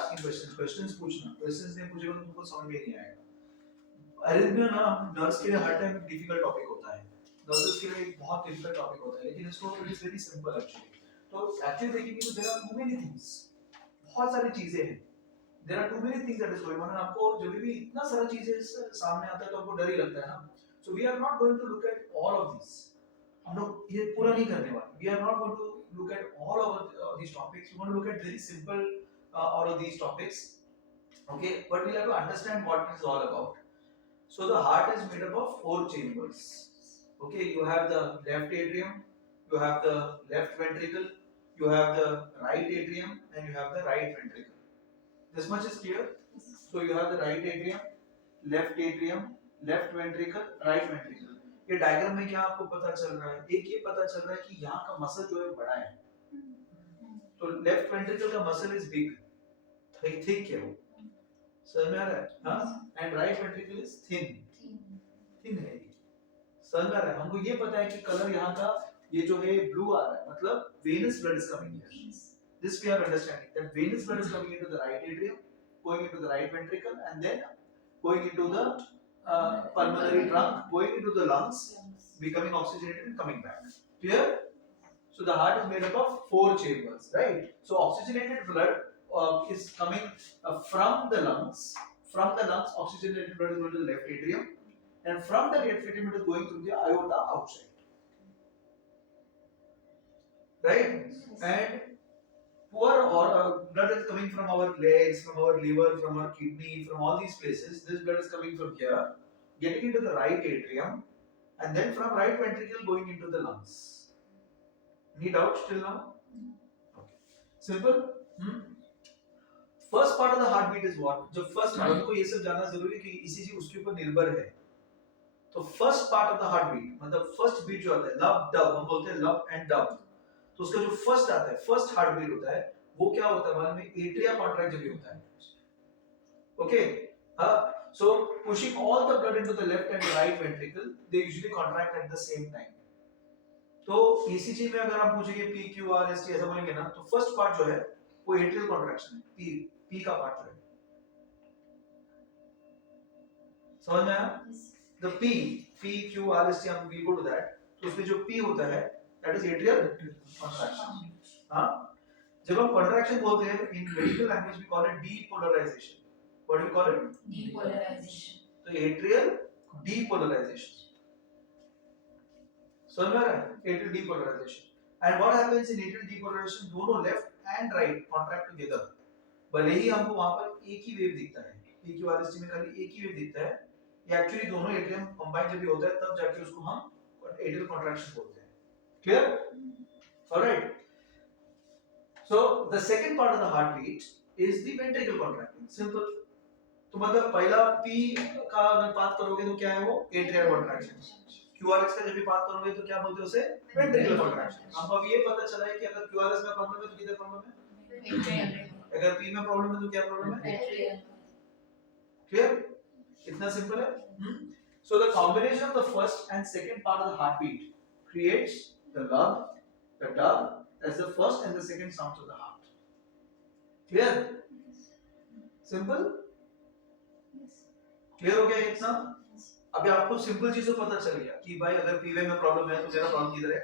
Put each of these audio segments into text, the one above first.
asking questions पूछना, questions नहीं पूछेगा तो तुमको समझ में नहीं आएगा। अरिथमिया ना नर्स के लिए हर टाइम डिफिकल्ट टॉपिक होता है, नर्सेस के लिए एक बहुत डिफिकल्ट टॉपिक होता है, लेकिन इसको it is very simple actually. तो एक्चुअली देखेंगे तो there are too many things, बहुत सारी चीजें हैं, there are too many things that is going on. आपको जब भी इतना सारा चीजें सामने आता है तो आपको डर ही लगता है ना। So we are not going to look at all of this, हम लोग ये पूरा नहीं करने वाले। We are not going to look at all of these topics. We want to look at very simple all of these topics, okay, but we'll have to understand what it is all about. So the heart is made up of 4 chambers, okay. You have the left atrium, you have the left ventricle, you have the right atrium, and you have the right ventricle. This much is clear? So you have the right atrium, left ventricle, right ventricle. ये diagram में क्या आपको पता चल रहा है? एक ये पता चल रहा है कि यहाँ का मसल जो है बड़ा है, तो लेफ्ट वेंट्रिकल का मसल इज बिग, थिक है वो, समझ में आ रहा है? हाँ, and right ventricle is thin है ये, समझ में आ रहा है? हमको ये पता है कि कलर यहाँ का ये जो है ब्लू आ रहा है, मतलब venous blood is coming here. This we are understanding that venous blood is coming into the right atrium, going into the right ventricle, and then going into the pulmonary trunk, going into the lungs, becoming oxygenated and coming back. Clear? So the heart is made up of 4 chambers, right? So oxygenated blood is coming from the lungs. From the lungs, oxygenated blood is going to the left atrium, and from the left atrium it is going through the aorta outside, right? And poor or blood is coming from our legs, from our liver, from our kidney, from all these places. This blood is coming from here, getting into the right atrium, and then from right ventricle going into the lungs. Any doubts till now? Okay. Simple? First part of the heartbeat is what? जो first part, हमको ये सब जानना जरूरी है कि ECG उसके ऊपर निर्भर है. तो first part of the heartbeat, मतलब first beat जो आता है, love dub, हम बोलते हैं love and dub. तो उसका जो फर्स्ट आता है, फर्स्ट हार्ट बीट होता है, वो क्या होता है मालूम है? एट्रिया कॉन्ट्रैक्ट जब होता है, okay. So pushing all the blood into the left and right ventricle, they usually contract at the same time. तो ईसीजी में अगर आप पूछेंगे P Q R S T ऐसा बोलेंगे ना, तो फर्स्ट पार्ट जो है वो एट्रियल कॉन्ट्रैक्शन है, पी का पार्ट जो है, समझ में आया? The P Q R S T, हम वी गो टू दैट. तो उसमें जो पी होता है that is atrial contraction. हाँ, जब हम contraction बोलते हैं in medical language we call it depolarization. What do we call it? Depolarization. तो atrial depolarization. समझ में आ रहा है? Atrial depolarization. And what happens in atrial depolarization? दोनों left and right contract together. भले ही हमको वहाँ पर एक ही वेव दिखता है, PQRST में खाली एक ही वेव दिखता है, ये एक्चुअली दोनों एट्रियम कंबाइन जब भी होता है तब जाके उसको हम एट्रियल कॉन्ट्रैक्शन बोलते हैं. Clear? All right. So the second part of the heartbeat is the ventricle contracting. Simple. तो मतलब पहला P का अगर बात करोगे तो क्या है वो? Atrial contraction. QRS का जब भी बात करोगे तो क्या बोलते हैं उसे? Ventricular contraction. हमको अब ये पता चला है कि अगर QRS में प्रॉब्लम है तो किधर प्रॉब्लम है? अगर P में प्रॉब्लम है तो क्या प्रॉब्लम है? Clear? इतना सिंपल है? So the combination of the first and second part of the heartbeat creates the love, the dub, as the first and the second sounds of the heart. Clear? Simple? Yes. Clear हो गया इतना? अभी आपको simple चीजों पता चल गया कि भाई अगर पीवे में प्रॉब्लम है तो मेरा प्रॉब्लम किधर है?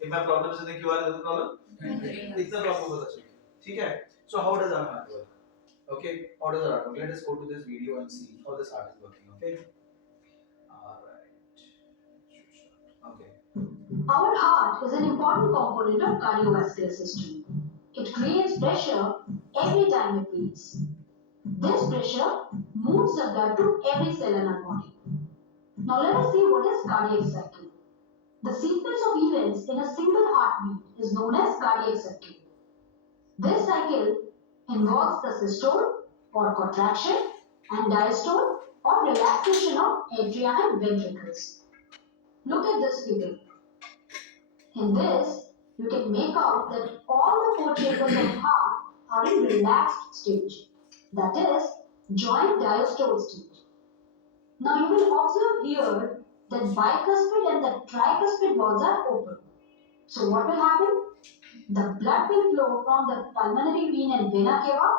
if my problem is in the QR, is the problem? इतना तो आपको पता चल गया, ठीक है? So how does our heart work? Okay, how does our heart work? Let us go to this video and see how this heart is working. Okay. All right. Okay. Our heart is an important component of cardiovascular system. It creates pressure every time it beats. This pressure moves the blood to every cell in our body. Now let us see what is cardiac cycle. The sequence of events in a single heartbeat is known as cardiac cycle. This cycle involves the systole or contraction and diastole or relaxation of atria and ventricles. Look at this figure. In this, you can make out that all the 4 chambers of heart are in relaxed stage, that is, joint diastole stage. Now you will observe here that bicuspid and the tricuspid valves are open. So what will happen? The blood will flow from the pulmonary vein and vena cava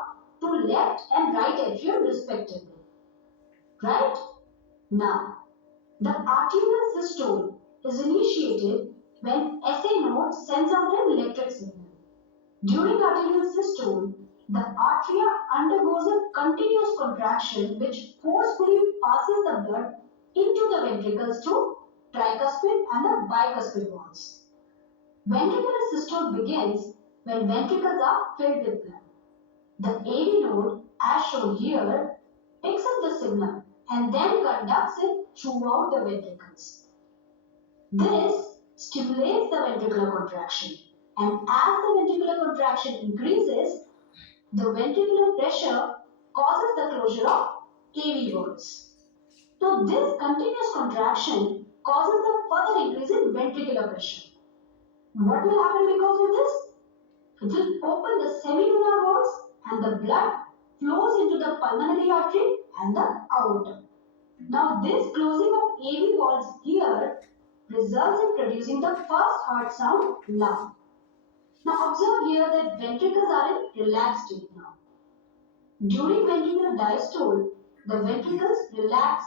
to left and right atrium respectively. Right? Now, the arterial systole is initiated when SA node sends out an electric signal. During arterial systole, the atria undergoes a continuous contraction which forcefully passes the blood into the ventricles through tricuspid and the bicuspid walls. Ventricular systole begins when ventricles are filled with blood. The AV node, as shown here, picks up the signal and then conducts it throughout the ventricles. This stimulates the ventricular contraction, and as the ventricular contraction increases, the ventricular pressure causes the closure of AV valves. So this continuous contraction causes the further increase in ventricular pressure. What will happen because of this? It will open the semilunar valves and the blood flows into the pulmonary artery and the aorta. Now this closing of AV valves here results in producing the first heart sound, love. Now observe here that ventricles are in relaxed state now. During ventricular diastole, the ventricles relax,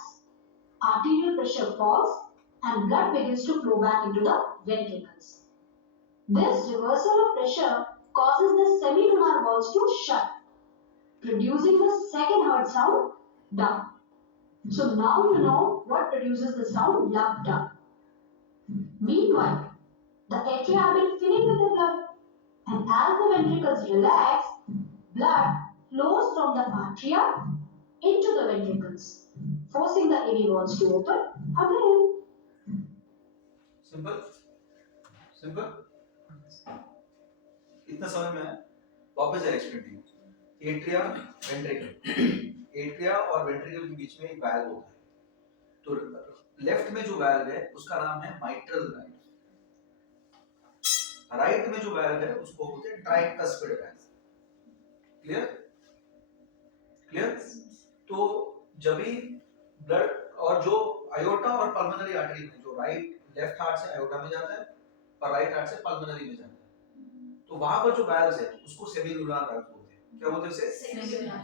arterial pressure falls, and blood begins to flow back into the ventricles. This reversal of pressure causes the semilunar valves to shut, producing the second heart sound, dub. So now you know what produces the sound love dub. Meanwhile, the atria have been filling with the blood, and as the ventricles relax, blood flows from the atria into the ventricles, forcing the AV valves to open again. Simple simple इतना समझ में आया? वापस explain कीजिए। Atria ventricle, atria और ventricle के बीच में एक वाल्व होता है। तो लेफ्ट में जो वाल्व है उसका नाम है माइट्रल वाल्व, राइट में जो वाल्व है उसको बोलते हैं ट्राइकस्पिड वाल्व। Clear clear? तो जब भी ब्लड और जो आयोटा और पल्मोनरी आर्टरी में जो राइट लेफ्ट हार्ट से आयोटा में जाता है और राइट हार्ट से पल्मोनरी में जाता है, तो वहां पर जो वाल्व्स है उसको सेमिलुनार वाल्व बोलते हैं। क्या बोलते हैं उसे? Semilunar.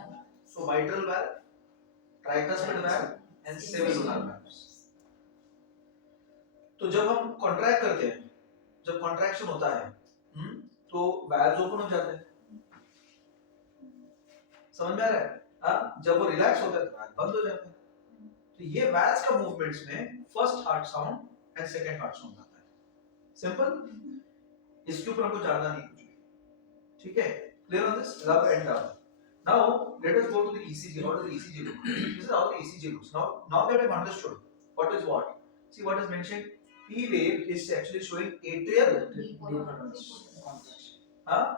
So mitral valve, tricuspid valve and semilunar valve. तो जब हम कॉन्ट्रैक्ट करते हैं, जब कॉन्ट्रैक्शन होता है तो वाल्व्स ओपन हो जाते हैं। समझ में आ रहा है? जब वो रिलैक्स होता है तो वाल्व बंद हो जाता है। तो ये वाल्व्स का मूवमेंट्स में first heart sound and second heart sound आता है। सिंपल। इसके ऊपर हमको जानना नहीं कुछ भी। ठीक है? Clear on this? Love and down. Now let us go to the ECG. How does the ECG look? This is how the ECG looks. Now that I've understood what is what. See what is mentioned. P wave is actually showing atrial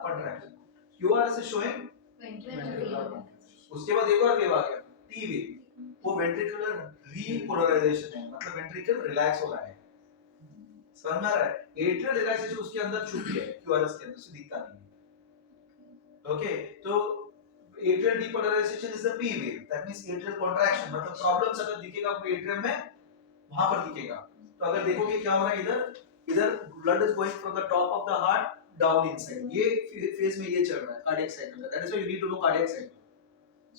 contraction. QRS is showing ventricular. उसके बाद एक और wave आ गया T wave. वो ventricular repolarization है, मतलब ventricle relax हो रहा है। समझ में आ रहा है? atrial relaxation उसके अंदर छुपी है, QRS के अंदर से दिखता नहीं है। ओके, तो atrial depolarization is the P wave. That means atrial contraction, मतलब प्रॉब्लम्स अगर दिखेगा आपको एट्रियम में, वहां पर दिखेगा। तो अगर देखोगे क्या हो रहा है, इधर blood is going from the top of the heart down inside. ये फेज में ये चल रहा है कार्डियक साइकिल का। That is why you need to know cardiac cycle.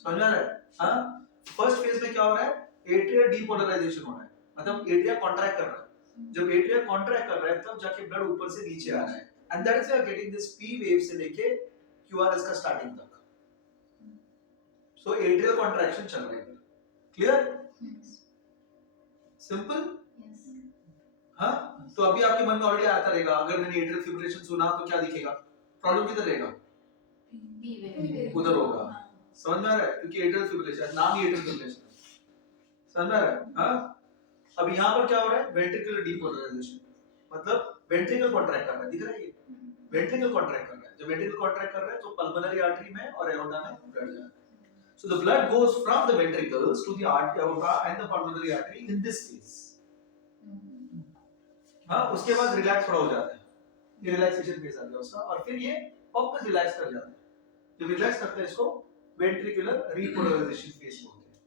समझ में आ रहा है? हां, फर्स्ट फेज में क्या हो रहा है? एट्रियल डीपोलराइजेशन हो रहा है, मतलब एट्रिया कॉन्ट्रैक्ट कर रहा है। जब एट्रिया कॉन्ट्रैक्ट कर रहा है तब जाके ब्लड ऊपर से नीचे आ रहा है, and that is why getting this P wave से लेके क्यूआरएस का स्टार्टिंग तक। So atrial contraction चल रहा है। Clear? Yes. Simple? Yes. हाँ? तो अभी आपके मन में ऑलरेडी आता रहेगा, अगर मैंने atrial fibrillation सुना तो क्या दिखेगा? प्रॉब्लम किधर रहेगा? उधर होगा। समझ में आ रहा है? क्योंकि atrial fibrillation नाम ही atrial fibrillation है। समझ में आ रहा है? हाँ? अब यहाँ पर क्या हो रहा है? Ventricular depolarization, मतलब ventricle contract कर रहा है, दिख रहा है ये? Ventricle contract कर रहा है। जब ventricle contract कर रहा है तो pulmonary artery में और aorta में blood जा रहा है। So the blood goes from the ventricles to the aorta and the pulmonary artery in this case. हाँ, उसके बाद रिलैक्स थोड़ा हो जाता है, ये रिलैक्सेशन फेज आ गया उसका, और फिर ये वापस रिलैक्स कर जाता है। जब रिलैक्स करता है इसको वेंट्रिकुलर रिपोलराइजेशन फेज बोलते हैं।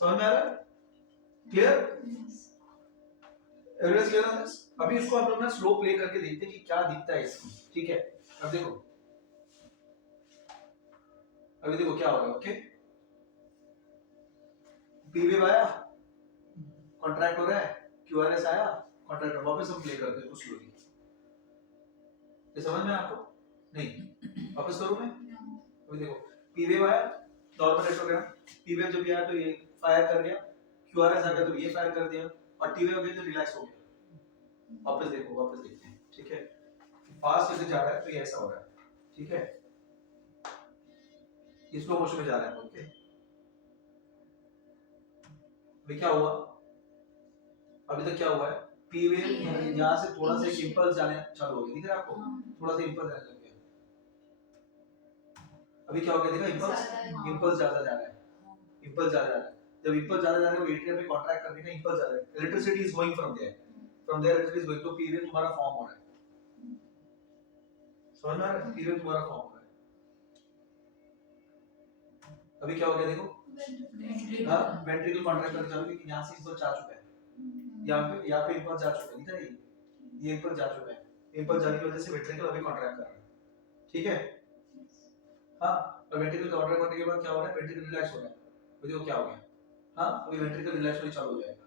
समझ में आ रहा है? Clear? Everyone clear on this? अभी इसको हम लोग ना स्लो प्ले करके देखते हैं कि क्या दिखता है इसमें, ठीक है। अब देखो, अभी देखो क्या हो रहा है। ओके, पी वेव आया, कॉन्ट्रैक्ट हो रहा है, क्यूआरएस आया, कॉन्ट्रैक्ट। वापस हम प्ले करते हैं स्लोली। ये समझ में आपको? नहीं, वापस करूं मैं? अभी देखो, पी वेव आया, नॉर्मल रेट्रोग्राम। पी वेव जब भी आया तो ये फायर कर गया, क्यूआरएस आ गया तो ये फायर कर दिया, और टी वेव हो गया तो रिलैक्स हो गया। वापस देखो, वापस देखते हैं, ठीक है। फास्ट जैसे जा रहा है तो ये ऐसा हो रहा है, ठीक है। ये स्लो मोशन में जा रहा है, ओके। अभी क्या हुआ? अभी तक क्या हुआ है? पी वेव यहाँ से थोड़ा सा एक इंपल्स जाने चालू हो गया, दिख रहा है आपको? थोड़ा सा इंपल्स आने लग गया। अभी क्या हो गया, देखा? इंपल्स, इंपल्स ज्यादा जा रहा है, इंपल्स ज्यादा जा रहा है। जब इंपल्स ज्यादा जा रहा है, वो एट्रियम पे कॉन्ट्रैक्ट करने का इंपल्स ज्यादा है। Electricity is going from there, electricity is going, तो पी वेव तुम्हारा फॉर्म हो रहा है। समझ में आ रहा है? पी वेव तुम्हारा फॉर्म हो रहा है। अभी क्या हो गया देखो, हाँ, वेंट्रिकल कॉन्ट्रैक्ट करना चालू, लेकिन यहाँ से इंपल्स जा चुका है, यहाँ पे इंपल्स जा चुका है, दिख रहा है? ये इंपल्स जा चुका है। इंपल्स जाने की वजह से वेंट्रिकल अभी कॉन्ट्रैक्ट कर रहा है, ठीक है। हाँ, और वेंट्रिकल कॉन्ट्रैक्ट करने के बाद क्या हो रहा है? वेंट्रिकल रिलैक्स हो रहा है। तो देखो क्या हो गया, हाँ, अभी वेंट्रिकल रिलैक्स होना चालू हो जाएगा,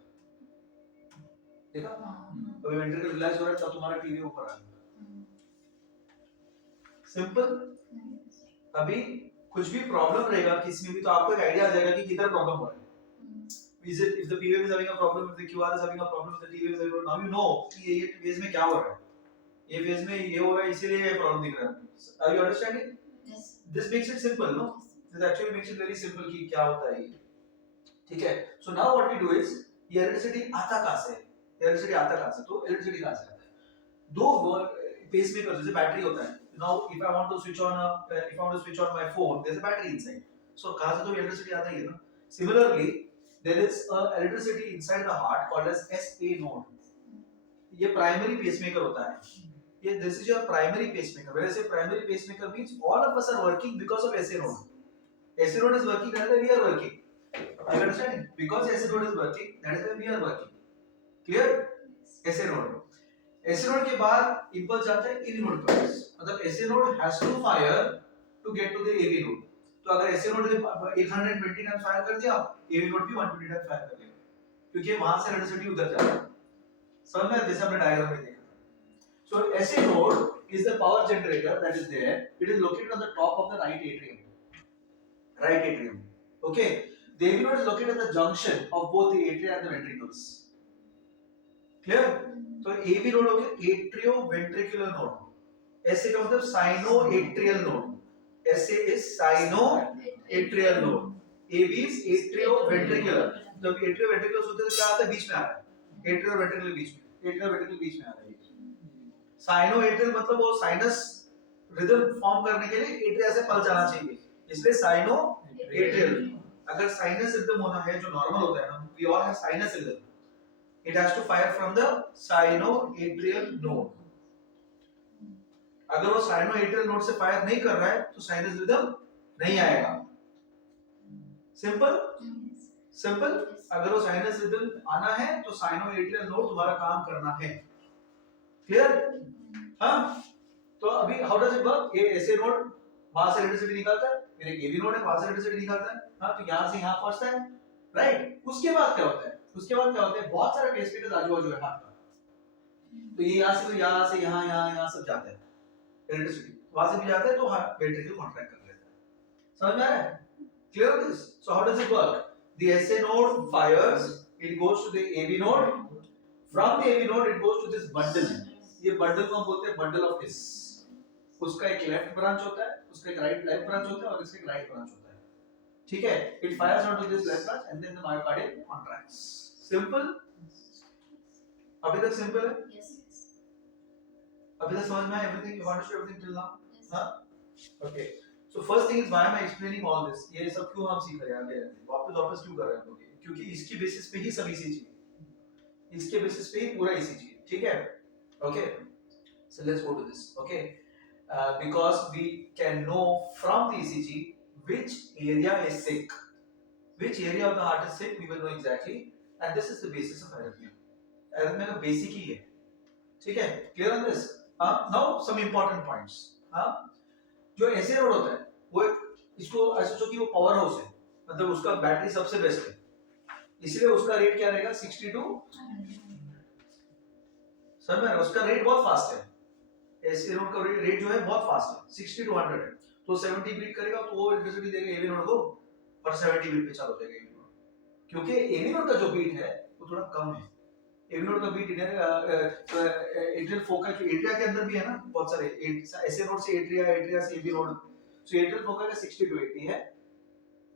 देखा? अभी वेंट्रिकल रिलैक्स हो रहा है, तब तुम्हारा टीवी ऊपर आ गया। सिंपल। अभी कुछ भी प्रॉब्लम रहेगा किसी में भी, तो आपको एक आइडिया आ जाएगा कि किधर प्रॉब्लम हो रहा है। Is it, if the PWM is having a problem, if the QR is having a problem, if the TWM is having a problem, now you know कि ये फेज में क्या हो रहा है, ये फेज में ये हो रहा है, इसीलिए ये प्रॉब्लम दिख रहा है। Are you understanding? Yes. This makes it simple, no? This actually makes it very simple कि क्या होता है ये, ठीक है। So now what we do is, ये इलेक्ट्रिसिटी आता कहाँ से? इलेक्ट्रिसिटी आता कहाँ से? तो इलेक्ट्रिसिटी कहाँ से आता है? दो पेसमेकर जैसे बैटरी होता है। Now if I want to switch on if I want to switch on my phone, there's a battery inside. So कहाँ से तो इलेक्ट्रिसिटी आता ही है ना। Similarly, there is a electricity inside the heart called as SA node. ये primary pacemaker होता है। ये this is your primary pacemaker. When I say primary pacemaker means all of us are working because of SA node. SA node is working, that is why we are working. Are you understanding? Because SA node is working, that is why we are working. Clear? SA node. SA node के बाद impulse जाता है AV node के पास। मतलब SA node has to fire to get to the AV node. तो अगर SA node ने 120 times fire कर दिया, AV node भी 120 टाइम्स फायर कर देगा, क्योंकि वहां से इलेक्ट्रिसिटी उधर जा रही है। समझ में? जैसे हमने डायग्राम में देखा। So SA node is the power generator that is there. It is located on the top of the right atrium. Right atrium. Okay. The AV node is located at the junction of both the atria and the ventricles. Clear? So AV node हो गया atrioventricular node. SA का मतलब sinoatrial node. SA is sinoatrial node. AV is atrioventricular. जब atrioventricular होते हैं तो क्या आता है? बीच में आ रहा है। atrioventricular बीच में, atrioventricular बीच में आ रहा है। साइनोएट्रियल मतलब वो साइनस रिदम फॉर्म करने के लिए एट्रिया से पल्स जाना चाहिए, इसलिए साइनोएट्रियल। अगर साइनस रिदम होना है जो नॉर्मल होता है ना, we all have sinus rhythm, it has to fire from the sinoatrial node. अगर वो साइनोएट्रियल नोड से फायर नहीं कर रहा है तो साइनस रिदम नहीं आएगा। Simple simple. अगर वो साइनस रिदम आना है तो साइनोएट्रियल नोड तुम्हारा काम करना है। क्लियर? हाँ, तो अभी हाउ डज इट वर्क? ये ऐसे नोड वहां से इलेक्ट्रिसिटी निकालता है, फिर एक एबी नोड है वहां से इलेक्ट्रिसिटी निकालता है। हाँ, तो यहां से यहां पहुंचता है, राइट। उसके बाद क्या होता है? उसके बाद क्या होता है? बहुत सारे पेसमेकर्स आजू बाजू है हार्ट का, तो ये यहां से तो यहां से यहां यहां यहां सब जाता है इलेक्ट्रिसिटी, वहां से भी जाता है तो वेंट्रिकल कॉन्ट्रैक्ट कर लेता है। समझ में आ रहा है? Clear this? So how does it work? The SA node fires, it goes to the AV node, from the AV node it goes to this bundle. ये बंडल को हम बोलते हैं बंडल ऑफ हिस। उसका एक लेफ्ट ब्रांच होता है, उसका एक राइट लेफ्ट ब्रांच होता है और इसका एक राइट ब्रांच होता है, ठीक है। It fires on to this left branch and then the myocardium contracts. Simple? अभी तक सिंपल है? यस। अभी तक समझ में आया everything? You understood everything till now? हां, okay. So first thing is why am I explaining all this. ये सब क्यों हम सीख रहे हैं आगे? वापस क्यों कर रहे हैं हम लोग? क्योंकि इसकी बेसिस पे ही सब ईसीजी है, इसके बेसिस पे ही पूरा ईसीजी है, ठीक है। Okay, so let's go to this. Okay, because we can know from the ECG which area is sick, which area of the heart is sick, we will know exactly, and this is the basis of arrhythmia. Arrhythmia का basic ही है, ठीक है, clear on this? Now some important points. जो ऐसे node होता है वो इसको ऐसे सोचो कि वो पावर हाउस है, मतलब उसका बैटरी सबसे बेस्ट है, इसलिए उसका रेट क्या रहेगा 62, समझ में, उसका रेट बहुत फास्ट है, ऐसे नोड का रेट जो है बहुत फास्ट है, 60 to 100 है, तो 70 बीट करेगा तो वो इलेक्ट्रिसिटी देगा एवी नोड को और 70 बीट पे चालू हो जाएगा एवी नोड, क्योंकि एवी नोड का जो बीट है वो थोड़ा कम है। एवी नोड का बीट एट्रियल फोका जो एट्रिया के अंदर भी है ना, बहुत सारे ऐसे नोड से एट्रिया, एट्रिया से एवी नोड, सो एट्रियल फोका का 60 to 80 है,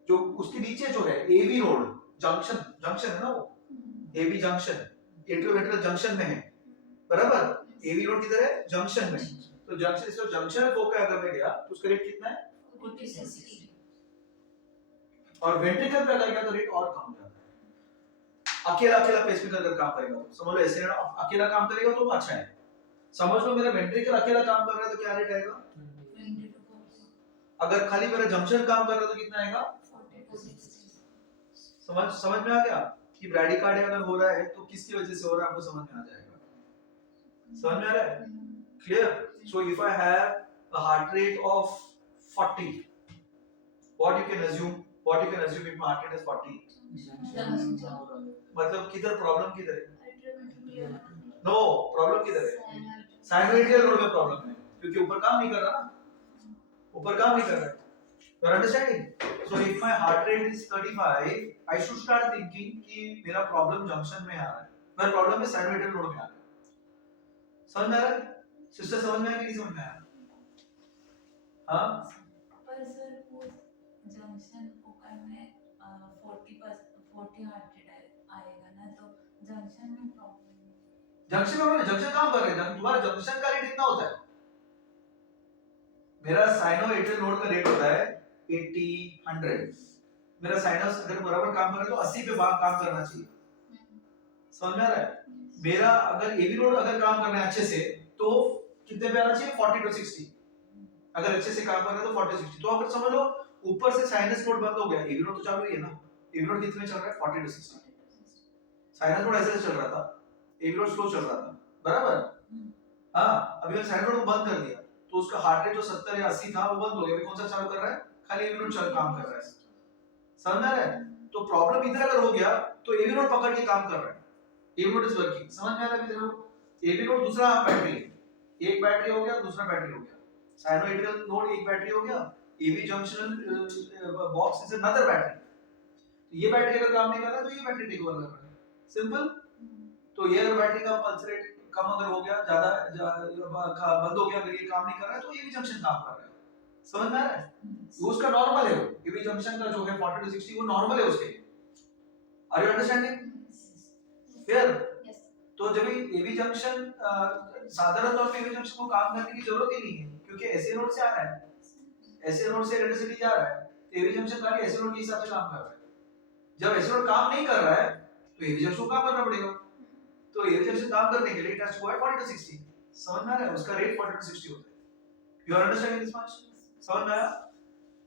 जो उसके नीचे जो है एवी नोड जंक्शन, जंक्शन है ना वो एवी जंक्शन, एट्रियोलेटरल जंक्शन में है, बराबर, एवी नोड किधर है, जंक्शन में, तो जंक्शन, इसको जंक्शन फोका अगर मैं गया तो उसका रेट कितना है 46. और वेंट्रिकल पे अगर गया तो रेट और कम हो जाता है। अकेला अकेला पेसमेकर अगर काम करेगा तो समझ लो ऐसे अकेला काम करेगा तो अच्छा है, समझ लो मेरा वेंट्रिकल अकेला काम कर रहा है तो क्या रेट आएगा, 20 to 40. अगर खाली मेरा जंक्शन काम कर रहा है तो कितना आएगा, 40 to 60. समझ में आ गया कि ब्रैडीकार्डिया अगर हो रहा है तो किसकी वजह से हो रहा है, आपको समझ में आ जाएगा, समझ में आ रहा है, clear? So if I have a heart rate of 40, what you can assume if my heart rate is 40, मतलब किधर प्रॉब्लम किधर है, नो प्रॉब्लम किधर है, साइनोइडियल नोड में प्रॉब्लम है, क्योंकि ऊपर काम नहीं कर रहा ना, ऊपर काम नहीं कर रहा है, you are understanding? So if my heart rate is 35, I should start thinking कि मेरा प्रॉब्लम जंक्शन में आ रहा है, मेरा प्रॉब्लम है साइनोइडियल नोड में आ रहा है, समझ में आ रहा है सिस्टर, समझ में आया कि नहीं समझ में आया? हाँ पर सर वो जंक्शन फोकल में 40 हार्ट रेट आएगा ना, तो जंक्शन में प्रॉब्लम, जंक्शन काम कर रहे हैं, तुम्हारा जंक्शन का रेट इतना होता है, मेरा साइनोइडियल नोड का रेट होता है 80 100, मेरा साइनस अगर बराबर काम कर रहा है तो 80 पे काम करना चाहिए, समझ में आ रहा है, मेरा अगर एवी नोड अगर काम कर रहा है अच्छे से तो कितने पे आना चाहिए 40 to 60, अगर अच्छे से काम कर रहा है तो 40 60, तो अगर समझ लो ऊपर से साइनस नोड बंद हो गया, एवी नोड तो चालू ही है ना, एवी नोड कितने चल रहा है 40 to 60, साइनस नोड ऐसे चल रहा था, एवी नोड स्लो चल रहा था, बराबर, हाँ अभी मैंने साइनस नोड को बंद कर दिया तो उसका हार्ट रेट जो 70 या 80 था वो बंद हो गया, अभी कौन सा चालू कर रहा है, खाली एवी नोड चल काम कर रहा है, समझ में आ रहा है, तो प्रॉब्लम इधर अगर हो गया तो एवी नोड पकड़ के काम कर रहा है, एवी नोड इज वर्किंग, समझ में आ रहा है इधर, एवी नोड दूसरा बैटरी है, एक बैटरी हो गया दूसरा बैटरी हो गया, साइनोइडियल नोड एक बैटरी हो गया, AV junction box is another battery, तो ये बैटरी अगर काम नहीं कर रहा तो ये बैटरी टेक ओवर कर रहा है, सिंपल, तो ये अगर बैटरी का पल्स रेट कम अगर हो गया, ज्यादा बंद हो गया, अगर ये काम नहीं कर रहा है तो एवी जंक्शन काम कर रहा है, समझ में आ रहा है, वो उसका नॉर्मल है, एवी जंक्शन का जो है 40 to 60 वो नॉर्मल है उसके, आर यू अंडरस्टैंडिंग, क्लियर? तो जब एवी जंक्शन साधारण तौर पे एवी जंक्शन को काम करने की जरूरत ही नहीं है, क्योंकि ऐसे नोड से आ रहा है, ऐसे नोड से इलेक्ट्रिसिटी जा रहा है, तो एवी जंक्शन खाली ऐसे नोड के हिसाब से काम कर रहा है, जब ऐसे नोड काम नहीं कर रहा है तो एवी जंक्शन को काम करना पड़ेगा, तो एवी जंक्शन काम करने के लिए it has to go 40 to 60, समझ में आ रहा है, उसका रेट 40 to 60 होता है, you are understanding this much, समझ में आया,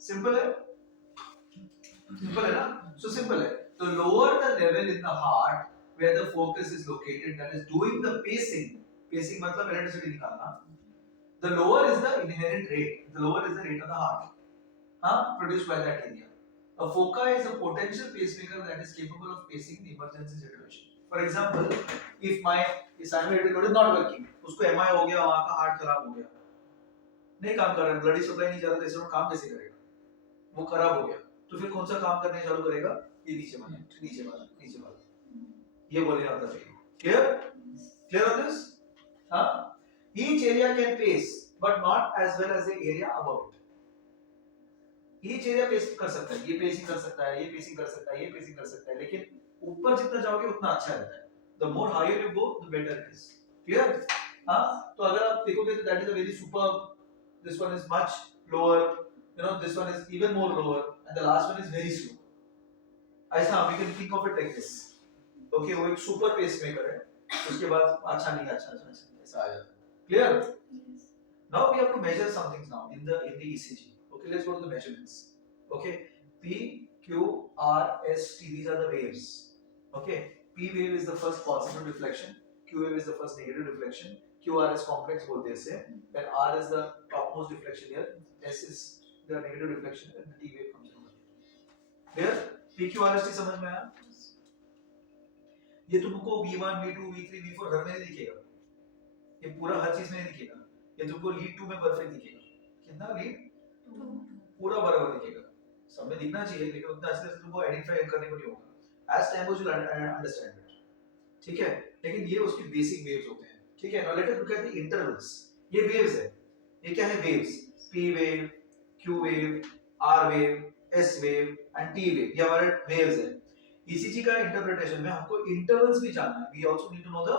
सिंपल है, सिंपल है ना, सो सिंपल है, तो lower the level in the heart where the focus is located, that is doing the pacing मतलब electricity निकालना, the lower is the inherent rate, the lower is the rate of the heart produced by that area. A foci is a potential pacemaker that is capable of pacing the emergency situation. For example, if my sinusoidal node is not working, उसको MI हो गया, वहाँ का heart खराब हो गया, नहीं काम कर रहा है, ब्लड सप्लाई नहीं जा रहा, तो ऐसे काम कैसे करेगा, वो खराब हो गया, तो फिर कौन सा काम करने चालू करेगा, ये नीचे वाला, ये बोलने आता है, clear on this? Each area can pace but not as well as the area above it. each area pace कर सकता है, ये pacing कर सकता है, ये pacing कर सकता है, ये pacing कर सकता है, लेकिन ऊपर जितना जाओगे उतना अच्छा रहता है, the more higher you go the better it is, clear? तो अगर आप देखोगे तो that is a very superb, this one is much lower, you know, this one is even more lower and the last one is very slow, ऐसा we can think of it like this. Okay वो एक super pacemaker है, उसके बाद अच्छा नहीं ऐसा आ जाता है, clear? Now we have to measure some things now in the ECG, okay let's go to the measurements, okay P Q R S T, these are the waves, okay P wave is the first positive reflection, Q wave is the first negative reflection, QRS complex बोलते हैं इसे, then R is the topmost deflection here, S is the negative deflection and the T wave comes over here. Clear? PQRST समझ में आया? ये तुमको V1, V2, V3, V4 हर में नहीं दिखेगा, ये पूरा हर चीज में नहीं दिखेगा, ये तुमको लीड 2 में परफेक्ट दिखेगा. कितना लीड? पूरा बराबर दिखेगा. सब में दिखना चाहिए लेकिन उतना अच्छे से तुमको आइडेंटिफाई करने को नहीं होगा. As time goes, you'll understand it. ठीक है, लेकिन ये उसकी बेसिक वेव्स होते हैं. ठीक है, now let us look at the intervals. ये वेव्स है, ये क्या है? Waves. P wave, Q wave, R wave, S wave and T wave, ये हमारे वेव्स है. ECG का इंटरप्रिटेशन में हमको इंटरवल्स भी जानना है. We also need to know the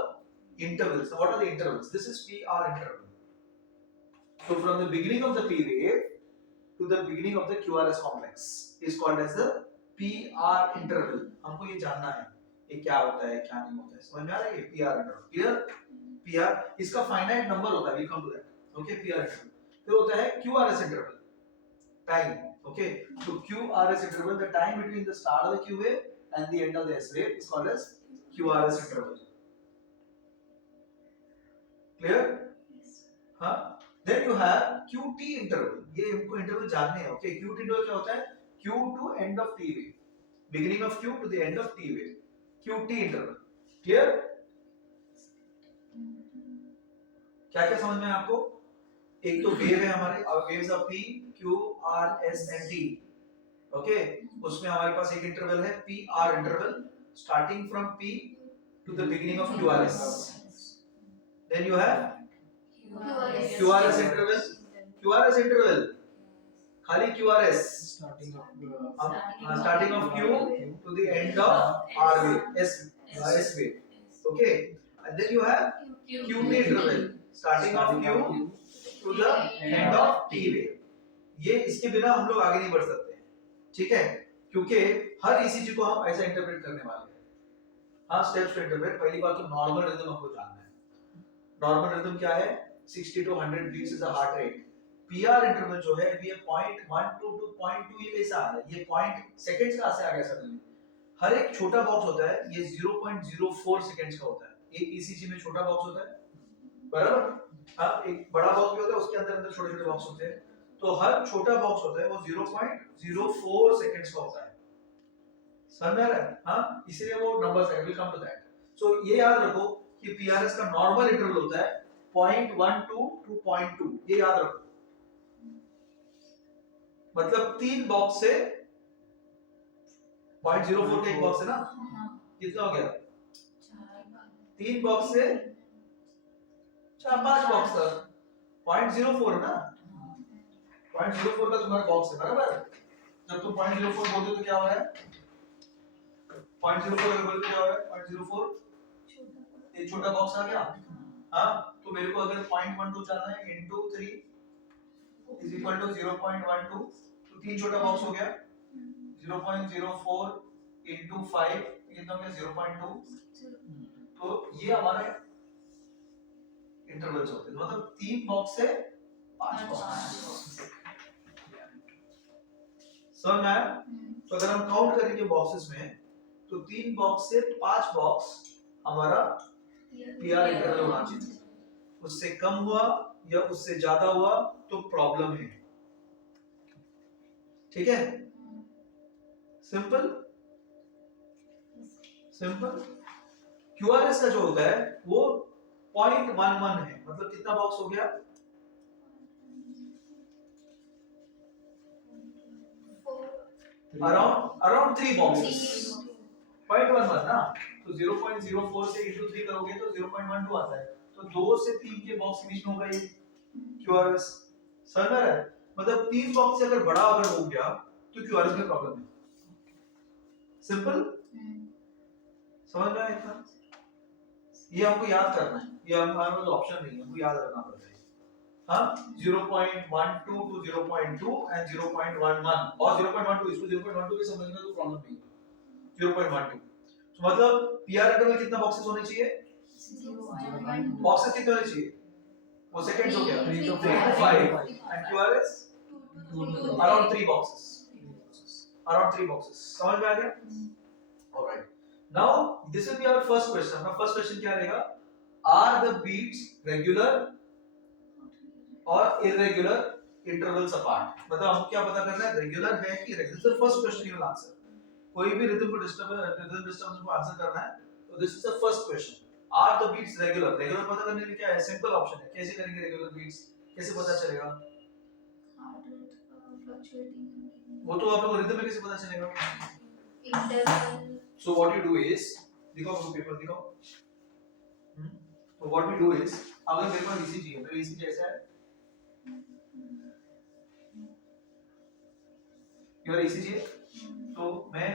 intervals. Now what are the intervals? This is PR interval. So from the beginning of the P wave to the beginning of the QRS complex is called as the PR interval. हमको ये जानना है ये क्या होता है क्या नहीं होता है. समझ में आ रहा है? ये PR interval. Clear? PR इसका finite number होता है. We'll come to that. Okay, PR interval. फिर होता है QRS interval. Time. Okay. So QRS interval, the time between the start of the Q wave and the end of the S wave is called as QRS interval. Clear? हाँ. Then you have QT interval. ये हमको interval जानने हैं. Okay, QT interval क्या होता है? Q to end of T wave. Beginning of Q to the end of T wave. QT interval. Clear? क्या क्या समझ में है आपको? एक तो वेव है हमारे, और waves of P, Q, R, S and T. Okay, उसमें हमारे पास एक इंटरवल है PR interval starting from P to the beginning of QRS. Then you have QRS interval. QRS interval खाली QRS starting of Q to the end of R wave, S wave. Okay, and then you have QT interval starting of Q to the end of T wave. ये इसके बिना हम लोग आगे नहीं बढ़ सकते हैं. ठीक है, क्योंकि हर ECG को हम ऐसा इंटरप्रेट करने वाले हैं. हाँ, स्टेप्स टू इंटरप्रेट. पहली बात तो नॉर्मल रिदम हमको जानना है. नॉर्मल रिदम क्या है? 60 to 100 beats is a heart rate. PR interval जो है ये 0.12 to 0.2 ये कैसा आ रहा है? ये पॉइंट सेकंड्स कहाँ से आ गया सडनली? हर एक छोटा बॉक्स होता है, ये 0.04 सेकंड्स का होता है. एक ECG में छोटा बॉक्स होता है, बराबर? हाँ, एक बड़ा बॉक्स भी होता है, उसके अंदर अंदर छोटे छोटे बॉक्स होते हैं. तो हर छोटा बॉक्स होता है वो 0.04 सेकंड्स का होता है. समझ में आ रहा है? हाँ, इसलिए वो नंबर्स है. Will come to that. So ये याद रखो कि PRS का नॉर्मल इंटरवल होता है 0.12 to 0.2. ये याद रखो. मतलब 3 बॉक्स से 0.04 का एक बॉक्स है ना, कितना हो गया? 3 बॉक्स से 4-5 बॉक्स तक 0.04 ना, 0.04 का तुम्हारा बॉक्स है, बराबर? जब तुम 0.04 बोलते हो तो क्या हो रहा है? 0.04 अगर बोलते क्या हो रहा है? 0.04 एक छोटा बॉक्स आ गया. हाँ, तो मेरे को अगर 0.12 जानना है into 3 is equal to 0.12, तो 3 छोटा बॉक्स हो गया. 0.04 into 5 कितना हो गया? 0.2. तो ये हमारे इंटरवल्स होते हैं. मतलब 3 बॉक्स से 5 बॉक्स. समझ में आया? तो अगर हम काउंट करेंगे बॉक्सेस में तो 3 बॉक्स से 5 बॉक्स हमारा PR इंटरवल होना चाहिए. उससे कम हुआ या उससे ज्यादा हुआ तो प्रॉब्लम है. ठीक है, सिंपल. QRS का जो होता है वो 0.11 है. मतलब कितना बॉक्स हो गया? Around 3 boxes. 0.11 ना, तो 0.04 से into 3 करोगे तो 0.12 आता है. तो 2 से 3 के बॉक्स के बीच में होगा ये QRS. समझ में आ रहा है? मतलब 3 बॉक्स से अगर बड़ा अगर हो गया तो QRS में प्रॉब्लम है. सिंपल. समझ में आया इतना? ये हमको याद करना है. ये हमारे पास ऑप्शन नहीं है, हमको याद रखना पड़ता है. हाँ, 0.12 to 0.2 and 0.11 और 0.12 इसको 0.12 भी समझना तो प्रॉब्लम नहीं है. 0.12 तो मतलब PR इंटरवल कितना बॉक्सेस होने चाहिए? बॉक्सेस कितने होने चाहिए? वो सेकंड्स हो गया 3 to 5 and QRS around 3 boxes. समझ में आ गया? Alright. Now this will be our first question. अपना फर्स्ट क्वेश्चन क्या रहेगा? are the beats regular or irregular intervals apart? मतलब हमको क्या पता करना है, रेगुलर है कि irregular? First question you will answer. कोई भी रिदम को डिस्टर्बेंस को आंसर करना है तो this is the first question. Are the beats regular? Regular पता करने के लिए क्या है, सिंपल ऑप्शन है. कैसे करेंगे रेगुलर बीट्स, कैसे पता चलेगा? हार्ट रेट फ्लक्चुएटिंग, वो तो आप लोग रिदम में कैसे पता चलेगा? Interval. So what you do is, दिखाओ मुझे पेपर दिखाओ. So what we do is, अगर मेरे पास ECG है, मेरा ECG ऐसा है. मेरा ECG है, तो मैं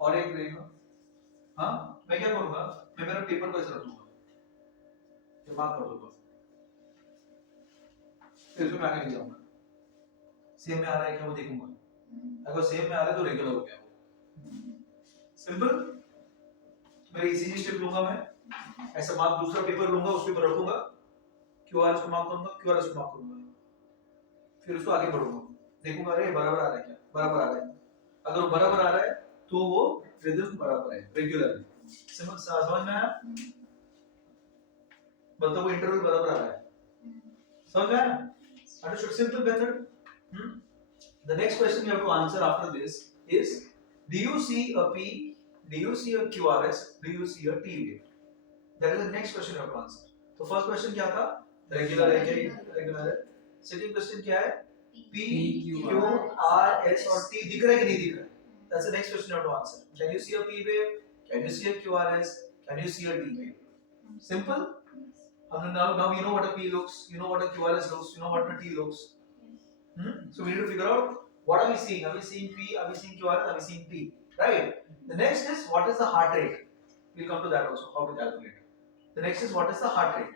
और एक रहेगा. हाँ, मैं क्या करूँगा? मैं मेरा पेपर को ऐसे रख दूँगा, ये मार्क कर दूँगा. फिर इसको मैं आगे ले जाऊँगा. सेम में आ रहा है क्या वो देखूँगा. अगर सेम में आ रहा है तो रेगुलर हो गया. सिंपल. मेरा ECG स्टेप लूँगा मैं. ऐसा मार्क दूसरा पेपर लूंगा, उस पेपर रखूंगा, क्यूआरएस को मार्क करूंगा, क्यूआरएस को मार्क करूंगा, फिर उसको आगे बढ़ूंगा, देखूंगा अरे बराबर आ रहा है क्या, बराबर आ रहा है. अगर वो बराबर आ रहा है तो वो रिदम बराबर है, रेगुलर है. समझ में आया? मतलब वो इंटरवल बराबर आ रहा है. समझ में आया? Understood? Simple method. The next question you have to answer after this is, do you see a P, do you see a QRS, do you see a T wave? That is the next question you have to answer. तो first question क्या था? Regular है क्या? Regular है. Second question क्या है? P, Q, R, S और T दिख रहा है कि नहीं दिख रहा है? That's the next question you have to answer. Can you see a P wave? Can you see a QRS? Can you see a T wave? Simple. Now you know what a P looks. You know what a QRS looks. You know what a T looks. So we need to figure out what are we seeing. Are we seeing P? Are we seeing QRS? Are we seeing T? Right. The next is what is the heart rate. We'll come to that also. How to calculate. The next is what is the heart rate.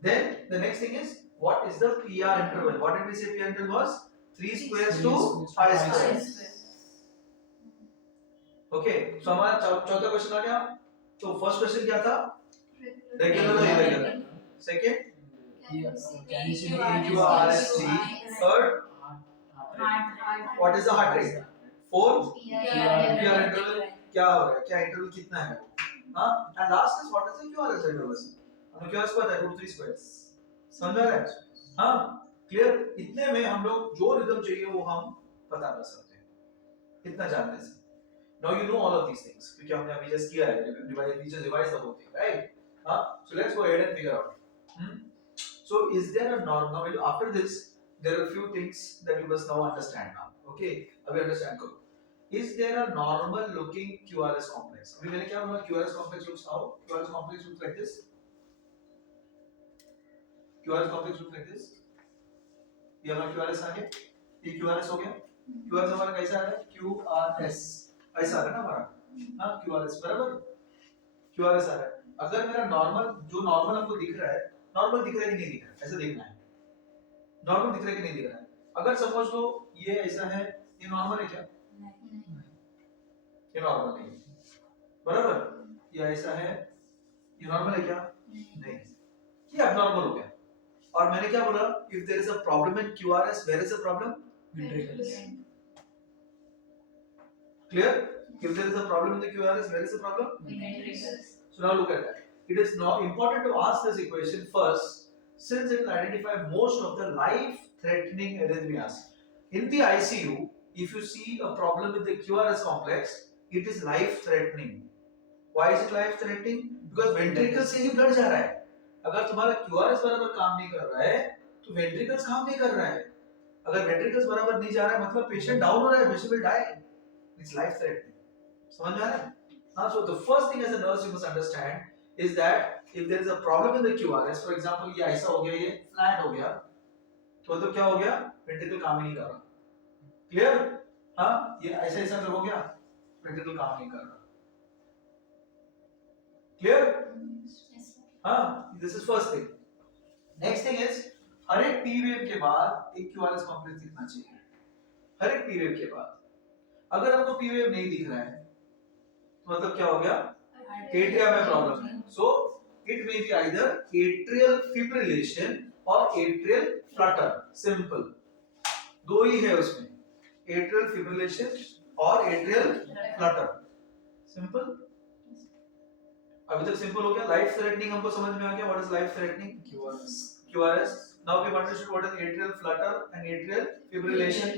Then the next thing is what is the PR interval. What did we say PR interval was? 3 squares to 5 squares. Okay. So हमारा चौथा question आ गया. तो first question क्या था? Regular और irregular. Second Can you see QRST. Third, what is the heart rate? Fourth, PR interval. क्या हो रहा है? क्या इंटरवल कितना है? हाँ. And last is what is the QRS interval? हमें QRS पता है, √3 squares. समझ आ रहा है? हाँ. क्लियर? इतने में हम लोग जो रिदम चाहिए वो हम पता कर सकते हैं. इतना जानने से. Now you know all of these things क्योंकि हमने अभी just किया है. We just revised the whole thing, right? हाँ. So let's go ahead and figure out. So is there a normal? After this, there are a few things that you must now understand now. Okay, अभी understand करो. Is there a normal looking QRS complex? अभी मैंने क्या बोला? QRS complex looks how? QRS complex looks like this. QRS complex looks like this. ये हमारा QRS आ गया. ये QRS हो गया. QRS हमारा कैसा आ रहा है? QRS ऐसा आ रहा है ना हमारा. हाँ, QRS बराबर. QRS आ रहा है. अगर मेरा नॉर्मल, जो नॉर्मल हमको दिख रहा है, नॉर्मल दिख रहा है कि नहीं दिख रहा है, ऐसा देखना है. नॉर्मल दिख रहा है कि नहीं दिख रहा है. अगर समझ लो ये ऐसा है, ये नॉर्मल है क्या? ये नॉर्मल नहीं है. बराबर. ये ऐसा है, ये नॉर्मल है क्या? नहीं. ये abnormal हो गया. और मैंने क्या बोला? If there is a problem in QRS, where is the problem? Clear? If there is a problem in the QRS, where is the problem? So now look at that. It is now important to ask this equation first, since it will identify most of the life-threatening arrhythmias. In the ICU, if you see a problem with the QRS complex, it is life-threatening. Why is it life-threatening? Because ventricle से ही blood जा रहा है. अगर तुम्हारा QRS बराबर काम नहीं कर रहा है, तो ventricles काम नहीं कर रहा है. अगर ventricles बराबर नहीं जा रहा है, मतलब patient down हो रहा है, patient will die. It's life-threatening. समझ में आ रहा है? So the first thing as a nurse you must understand is that if there is a problem in the QRS, for example ये ऐसा हो गया, ये flat हो गया, तो मतलब क्या हो गया? Ventricle काम ही नहीं कर रहा. Clear? हाँ, ये ऐसा ऐसा हो गया, ventricle काम नहीं कर रहा. Clear? हाँ, this is first thing. Next thing is हर एक P wave के बाद एक QRS complex दिखना चाहिए. हर एक P wave के बाद. अगर आपको P wave नहीं दिख रहा है, तो मतलब क्या हो गया? Atria में प्रॉब्लम है. So it may be either atrial fibrillation or atrial flutter. Simple. दो ही है उसमें. Atrial fibrillation और atrial flutter. Simple. अभी तक सिंपल हो गया. लाइफ थ्रेटनिंग हमको समझ में आ गया. What is life threatening? QRS. Now we have understood what is atrial flutter and atrial fibrillation.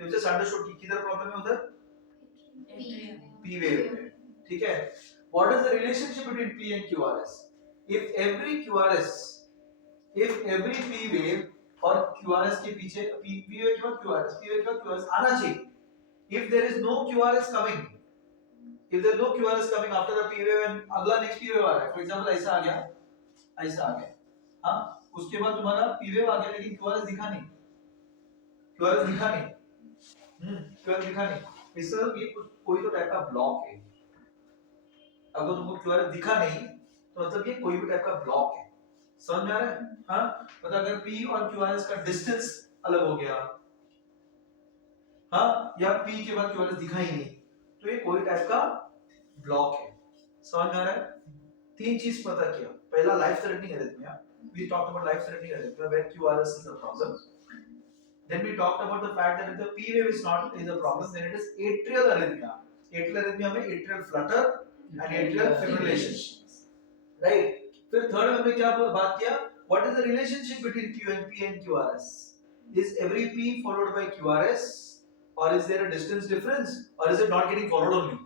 We just understood कि किधर प्रॉब्लम है उधर P wave में. ठीक है. What is the relationship between P and QRS? If every P wave और QRS के पीछे P wave के बाद QRS आना चाहिए. If there is no QRS coming, after the P wave and अगला next P wave आ रहा है, for example ऐसा आ गया, हाँ, उसके बाद तुम्हारा P wave आ गया लेकिन QRS दिखा नहीं. इस तरह की कोई तो टाइप का ब्लॉक है. अगर तुमको QRS दिखा नहीं तो मतलब ये कोई भी टाइप का ब्लॉक है. समझ में आ रहा है? हाँ, मतलब अगर P और QRS का डिस्टेंस अलग हो गया, हाँ, या P के बाद QRS दिखा ही नहीं, तो ये कोई टाइप का ब्लॉक है. समझ में आ रहा है? तीन चीज पता किया. पहला life threatening arrhythmia. We talked about life threatening arrhythmia where QRS is a problem. Then we talked about the fact that if the P wave is a problem, then it is atrial arrhythmia. Atrial arrhythmia में atrial flutter and atrial fibrillation. Right? फिर third में हमने क्या बात किया? What is the relationship between P and QRS? Is every P followed by QRS, or is there a distance difference, or is it not getting followed only?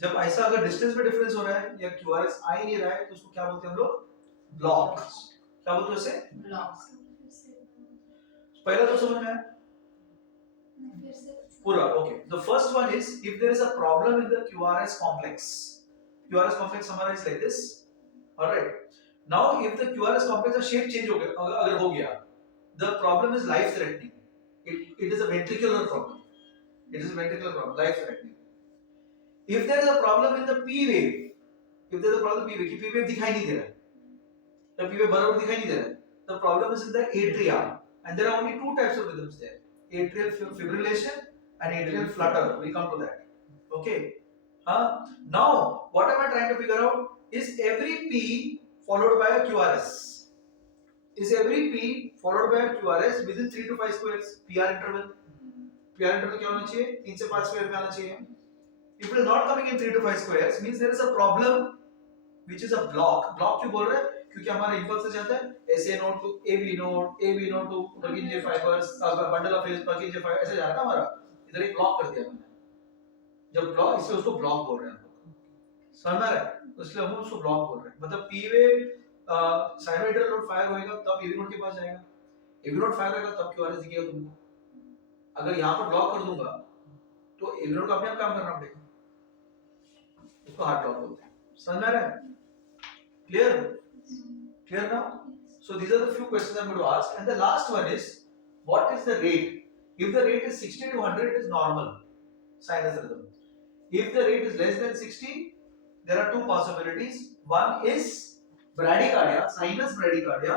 जब ऐसा अगर distance में difference हो रहा है या QRS आ ही नहीं रहा है तो उसको क्या बोलते हैं हम लोग? ब्लॉक. क्या बोलते हैं उसे? ब्लॉक. पहला तो समझ में आया पूरा. Okay. The first one is if there is a problem in the QRS complex. QRS complex हमारा is like this. Alright. Now if the QRS complex का शेप चेंज हो गया, अगर हो गया, the problem is life threatening. It is a ventricular problem. Life threatening. If there is a problem in the P wave, कि P wave दिखाई नहीं दे रहा है, the P wave बराबर दिखाई नहीं दे रहा है, the problem is in the atria, and there are only two types of rhythms there: atrial fibrillation and atrial flutter. We come to that. Okay. Now what am I trying to figure out? Is every P followed by a QRS? Is every P followed by a QRS within 3 to 5 squares? PR interval क्या होना चाहिए? 3 से 5 square में आना चाहिए. If it is not coming in 3 to 5 squares, means there is a problem, which is a block. Block क्यों बोल रहे हैं? क्योंकि हमारा इम्पल्स से जाता है SA node to AB node to Purkinje fibers, bundle of Purkinje fibers, ऐसे जा रहा है हमारा. इधर एक ब्लॉक कर दिया मैंने. जब ब्लॉक, इसलिए उसको ब्लॉक बोल रहे हैं. समझ में आ रहा है? तो इसलिए हम उसको ब्लॉक बोल रहे हैं. मतलब P wave sinusoidal node fire होएगा तब AB नोड के पास जाएगा. AB नोड फायर होएगा तब QRS दिखेगा तुमको. अगर यहाँ पर ब्लॉक कर दूंगा तो AB नोड का अपने आप काम करना पड़ेगा. उसको हार्ड ब्लॉक बोलते हैं. समझ में आ रहा है? Clear now? So these are the few questions I'm going to ask, and the last one is, what is the rate? If the rate is 60 to 100, it is normal sinus rhythm. If the rate is less than 60, there are two possibilities. One is bradycardia, sinus bradycardia.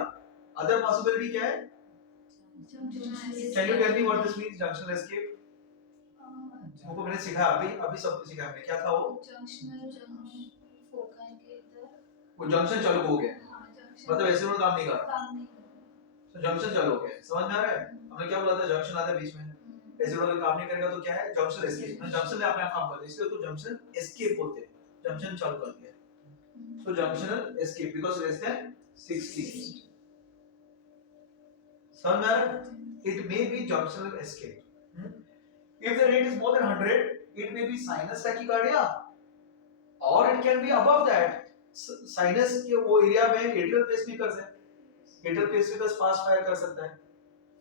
Other possibility क्या है? Can you tell me what this means? Junctional escape. मुझको मैंने सिखाया, अभी सब कुछ सिखाया मैंने. क्या था वो? वो जंक्शन चालू हो गया, मतलब ऐसे में काम नहीं कर रहा. तो जंक्शन चालू हो गया. समझ में आ रहा है? हमने क्या बोला था? जंक्शन आता है बीच में, ऐसे में काम नहीं करेगा तो क्या है? Junction escape. जंक्शन ने अपने आप काम कर दिया, इसलिए तो जंक्शन एस्केप बोलते हैं. जंक्शन चालू कर दिया. So junctional escape because less than 60. समझ में आ रहा है? It may be junctional escape. If the rate is more than 100, it may be sinus tachycardia, or it can be above that. Sinus के वो एरिया में एट्रियल पेसमेकर है. Atrial pacemaker fast fire कर सकता है.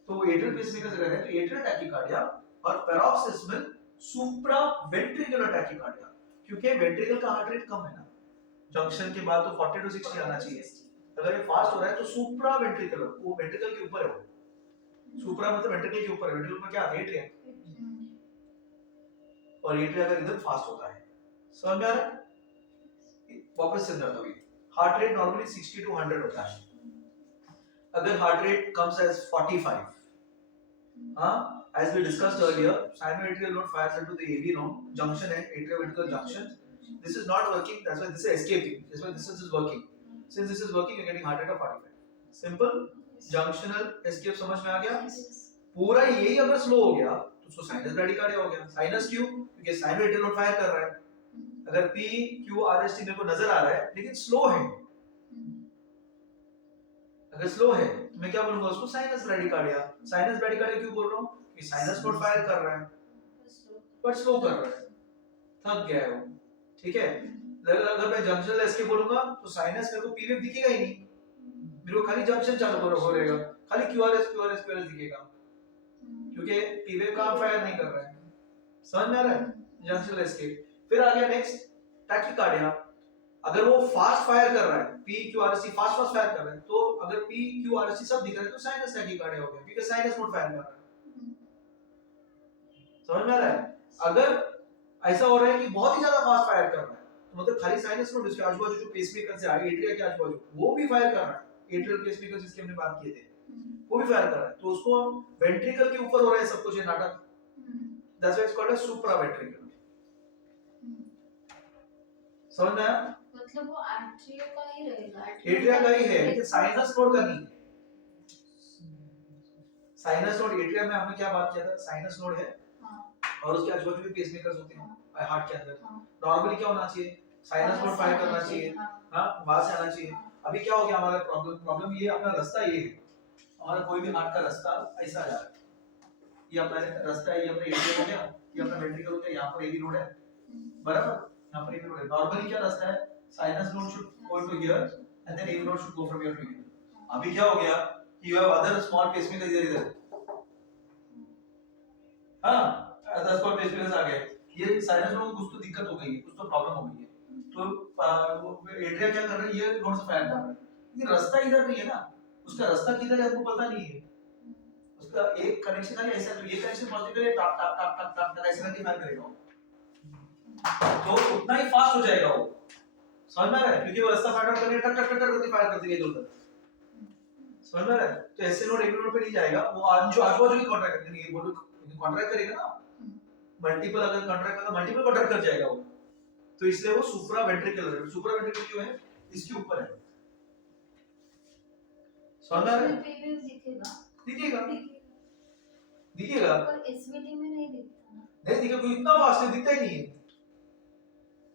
तो वो एट्रियल पेसमेकर अगर है तो एट्रियल टैकीकार्डिया और पैरोक्सिस्मल सुप्रा वेंट्रिकुलर टैकीकार्डिया. क्योंकि वेंट्रिकल का हार्ट रेट कम है ना, जंक्शन के बाद तो 40 to 60 आना चाहिए. अगर ये फास्ट हो रहा है तो सुप्रा वेंट्रिकुलर, वो वेंट्रिकल के ऊपर है. वो सुप्रा मतलब वेंट्रिकल के ऊपर है. वेंट्रिकल में क्या है? एट्रिया. और एट्रिया अगर इधर फास्ट होता है. समझ में आ रहा है? वापस से समझाता हूँ. हार्ट रेट नॉर्मली 60 to 100 होता है. अगर heart rate comes as 45, as we discussed earlier, sinoatrial node fires into the AV node. Junction है, atrioventricular junction. This is not working. That's why this is escaping. That's why this is working. Since this is working, you're getting heart rate of 45. Simple. Junctional escape समझ में आ गया? पूरा यही अगर slow हो गया तो उसको साइनस ब्रैडीकार्डिया हो गया. साइनस क्यों? क्योंकि साइनोएट्रियल नोड फायर कर रहा है. अगर P Q R S T मेरे को नजर आ रहा है लेकिन स्लो है, अगर स्लो है तो मैं क्या बोलूंगा उसको साइनस ब्रैडिकार्डिया। साइनस ब्रैडिकार्डिया क्यों बोल रहा हूँ कि साइनस नोड फायर कर रहा है पर स्लो कर रहा है, थक गया है वो, ठीक है। अगर मैं जंक्शनल एसके बोलूंगा तो साइनस मेरे को पी वेव दिखेगा ही नहीं, मेरे को खाली जंक्शन चालू हो रहेगा, खाली क्यूआरएस क्यूआरएस क्यूआरएस दिखेगा क्योंकि पी वेव का फायर नहीं कर रहा है। समझ में आ रहा है? जंक्शनल एसके। फिर आ गया नेक्स्ट टैकीकार्डिया। अगर वो फास्ट फायर कर रहा है, P Q R S T fast fast fire कर रहा है, तो अगर P Q R S T सब दिख रहा है तो साइनस टैकीकार्डिया हो गया क्योंकि साइनस मोड फायर कर रहा है। समझ में आ रहा है? अगर ऐसा हो रहा है कि बहुत ही ज्यादा फास्ट फायर कर रहा है तो मतलब खाली साइनस नोड, इसके आजू बाजू जो पेसमेकर से आगे एट्रिया के आजू बाजू वो भी फायर कर रहा है, एट्रियल पेसमेकर जिसकी हमने बात किए थे वो भी फायर कर रहा है, तो उसको वेंट्रिकल के ऊपर हो रहा है सब कुछ ये नाटक, that's why it's called a supraventricular. समझ में आया? मतलब वो एट्रिया का ही रहेगा, एट्रिया का ही है लेकिन साइनस नोड का नहीं है। साइनस नोड एट्रिया में हमने क्या बात किया था, साइनस नोड है और उसके आजू बाजू में पेसमेकर्स होते हैं हार्ट के अंदर। नॉर्मली क्या होना चाहिए, साइनस नोड फायर करना चाहिए, हां वहां से आना चाहिए। अभी क्या हो गया हमारा प्रॉब्लम ये अपना रास्ता ये है, हमारा कोई भी हार्ट का रास्ता ऐसा आ जा रहा है, ये अपना रास्ता है, ये अपना एट्रिया हो गया, ये अपना वेंट्रिकल हो गया, यहां पर एबी नोड है बराबर, यहां पर एबी नोड है। नॉर्मली क्या रास्ता है, sinus node should go to here and then AV node should go from here to here. अभी क्या हो गया कि you have other small pacemaker इधर, हां अदर स्मॉल पेसमेकर्स आ गए, ये साइनस नोड को कुछ तो दिक्कत हो गई है, कुछ तो प्रॉब्लम हो गई है, तो एट्रिया क्या कर रहा है, ये नोड से फायर कर रहा है, लेकिन रास्ता इधर नहीं है ना, उसका रास्ता किधर है आपको पता नहीं है, उसका एक कनेक्शन है ऐसा, तो ये कनेक्शन पॉजिटिव है, top top top top top ऐसे करके फायर करेगा तो उतना ही फास्ट हो जाएगा वो। समझ में आ रहा है? क्योंकि वो रास्ता फाइंड आउट करने टक टक टक करके फायर कर देगा इधर उधर। समझ में आ रहा है? तो ऐसे नोड एबी नोड पे नहीं जाएगा, वो आजू बाजू की कांटेक्ट करेंगे, ये बोलो कांटेक्ट करेगा ना, मल्टीपल अगर कांटेक्ट करता मल्टीपल कांटेक्ट कर जाएगा वो, तो इसलिए वो सुप्रा वेंट्रिकल है। सुप्रा वेंट्रिकल क्यों है, इसके ऊपर है। समझ में आ रहा है? पेवेव दिखेगा दिखेगा दिखेगा पर एसवीटी में नहीं दिखता ना, नहीं दिखेगा, कोई इतना फास्ट है दिखता ही नहीं है,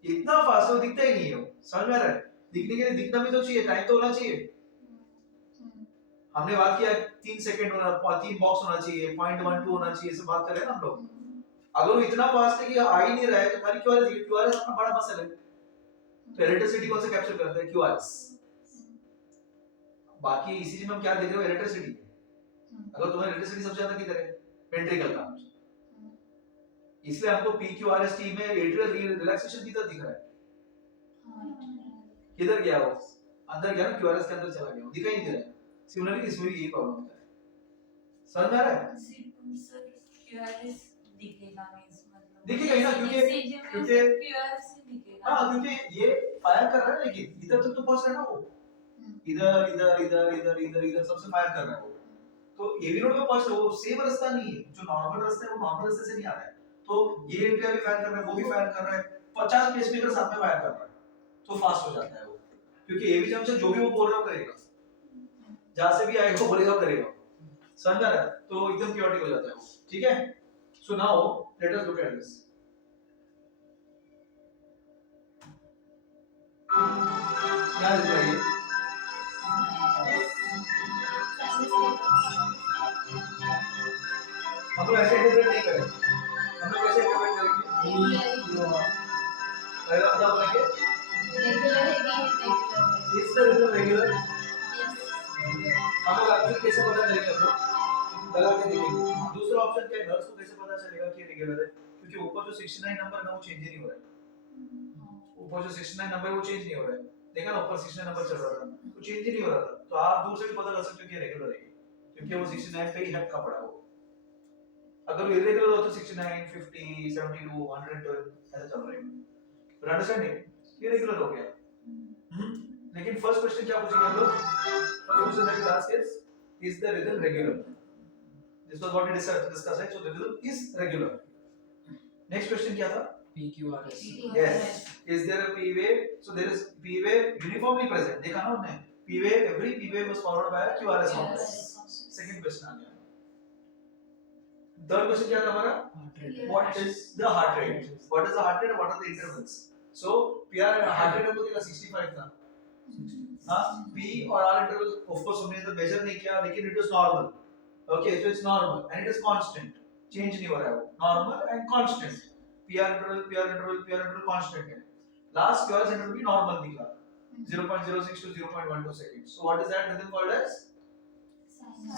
इतना फास्ट है दिखता ही नहीं है। समझ में आ रहा है? दिखने के लिए दिखना भी तो चाहिए, टाइम तो होना चाहिए। हमने बात किया 3 सेकंड होना, 3 बॉक्स होना चाहिए, 0.12 होना चाहिए, सब बात कर रहे हैं ना हम लोग। अगर वो इतना फास्ट है कि आ ही नहीं रहा है तो खाली क्यूआरएस अपना बड़ा मसला है। तो इलेक्ट्रिसिटी कौन से कैप्चर करता है, क्यूआरएस। बाकी ईसीजी में हम क्या देख रहे हो, इलेक्ट्रिसिटी। अगर तुम्हें इलेक्ट्रिसिटी सबसे ज्यादा किधर है, वेंट्रिकल का, इसलिए हमको पीक्यूआरएसटी में एट्रियल रिलैक्सेशन किधर दिख रहा है, किधर गया वो, अंदर गया ना, क्यूआरएस के अंदर चला गया, दिखा ही नहीं दे रहा है। सिमिलरली इसमें भी यही प्रॉब्लम होता है। समझ में आ रहा है? सर क्यूआरएस दिखेगा मींस मतलब दिखेगा ही ना, क्योंकि क्यूआरएस दिखेगा। हाँ क्योंकि ये फायर कर रहा है लेकिन इधर तक तो पहुंच रहा है ना वो, इधर इधर इधर इधर इधर इधर सबसे फायर कर रहा है वो, तो एवी नोड में पहुंच रहा है वो, सेम रास्ता नहीं है, जो नॉर्मल रास्ता है वो नॉर्मल रास्ते से नहीं आ रहा है, तो ये एरिया भी फायर कर रहा है, वो भी फायर कर रहा है, 50 पेसमेकर साथ में फायर कर रहा है, तो फास्ट हो जाता है वो, क्योंकि एवी जंक्शन जो भी वो बोल रहा है करेगा, जहां से भी आएगा वो बोलेगा करेगा। समझ रहा है? तो एकदम क्योटिक हो जाता है वो, ठीक है। So now let us look at this. क्या दिख रहा है ये, हम लोग ऐसे इंटरप्रेट नहीं करेंगे, हम लोग कैसे इंटरप्रेट करेंगे, पहला क्या बोलेंगे, इज द रिदम रेगुलर, हम लोग एक्चुअली कैसे पता करेंगे, हम लोग लगा के देखेंगे। दूसरा ऑप्शन क्या है, नर्स को कैसे पता चलेगा कि रेगुलर है, क्योंकि ऊपर जो 69 नंबर है ना वो चेंज ही नहीं हो रहा है, ऊपर जो 69 नंबर है वो चेंज नहीं हो रहा है, देखा ना ऊपर 69 नंबर चल रहा था तो चेंज ही नहीं हो रहा था, तो आप दूर से भी पता कर सकते हो कि रेगुलर है, क्योंकि वो 69 पे ही हेड का पड़ा वो। अगर वो इरेगुलर हो तो 69 50 72 112 ऐसा चल रहा है, पर अंडरस्टैंडिंग ये रेगुलर हो गया। लेकिन फर्स्ट क्वेश्चन क्या पूछेंगे हम लोग, first question that class is the rhythm regular, this was what we discuss है, so the rhythm is regular. Next question क्या था, PQRS. yes, is there a p wave, so there is p wave uniformly present, देखा ना हमने, p wave, every p wave was followed by a qrs complex। Second question आ गया। Third question क्या था हमारा, Heart rate. what is the heart rate, what is the heart rate and what are the intervals। So PR heart rate हमको कितना 65 था. हाँ, P और R इंटरवल ऑफ कोर्स हमने तो मेजर नहीं किया लेकिन it was normal. Okay, so it's normal and it is constant. Change नहीं हो रहा है वो. Normal and constant. PR interval constant है. Last QRS interval भी normal निकला. 0.06 to 0.12 seconds. So what is that rhythm called as?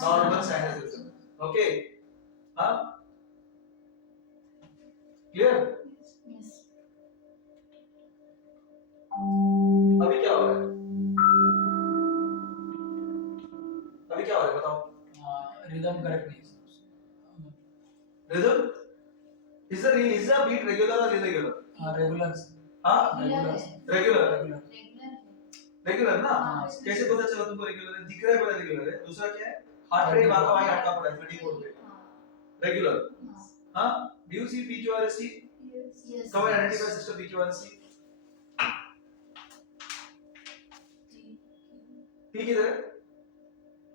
Normal sinus rhythm. Okay. हाँ? Clear? Yes. अभी क्या हो रहा है? अभी क्या हो रहा है बताओ? रिदम करेक्ट नहीं. Rhythm? Is the beat regular or irregular? Regular. हाँ? Regular Regular. है. Regular. रेगुलर. Regular है. रेगुलर ना? हाँ. कैसे पता चला तुमको रेगुलर है? दिख रहा है पहले रेगुलर है. दूसरा क्या है? हार्ट रेट वहां का वहीं अटका पड़ा है 34 पे. हाँ. रेगुलर. हाँ. हाँ? Do you see PQRST? Yes. Come and identify system PQRST. P किधर है?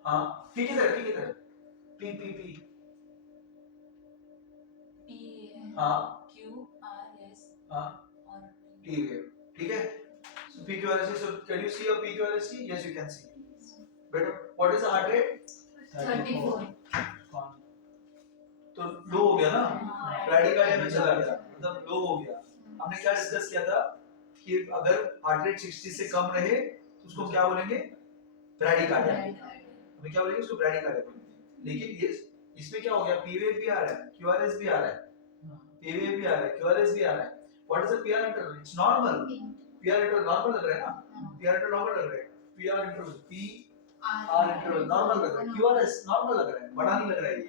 हाँ. P किधर है? P किधर है? P. P हाँ. Q R S हाँ. और T wave. ठीक है? So PQRST. So can you see a PQRST? Yes, you can see. Better. What is the heart rate? 34. तो लो हो गया ना? हाँ. ब्रैडिकार्डिया में चला गया. मतलब लो हो गया. हमने क्या डिस्कस किया था कि अगर हार्ट रेट 60 से कम रहे तो उसको क्या बोलेंगे? ब्रैडिकार्डिया. हमें क्या बोलेंगे? उसको ब्रैडिकार्डिया बोलेंगे. लेकिन ये इसमें क्या हो गया? पी वेव भी आ रहा है, क्यूआरएस भी आ रहा है, पी वेव भी आ रहा है, क्यूआरएस भी आ रहा है. What is the PR interval? It's normal. PR interval normal लग रहा है ना? पीआर इंटरवल नॉर्मल लग रहा है. PR interval P R interval normal लग रहा है. क्यूआरएस नॉर्मल लग रहा है. बड़ा नहीं लग रहा है ये.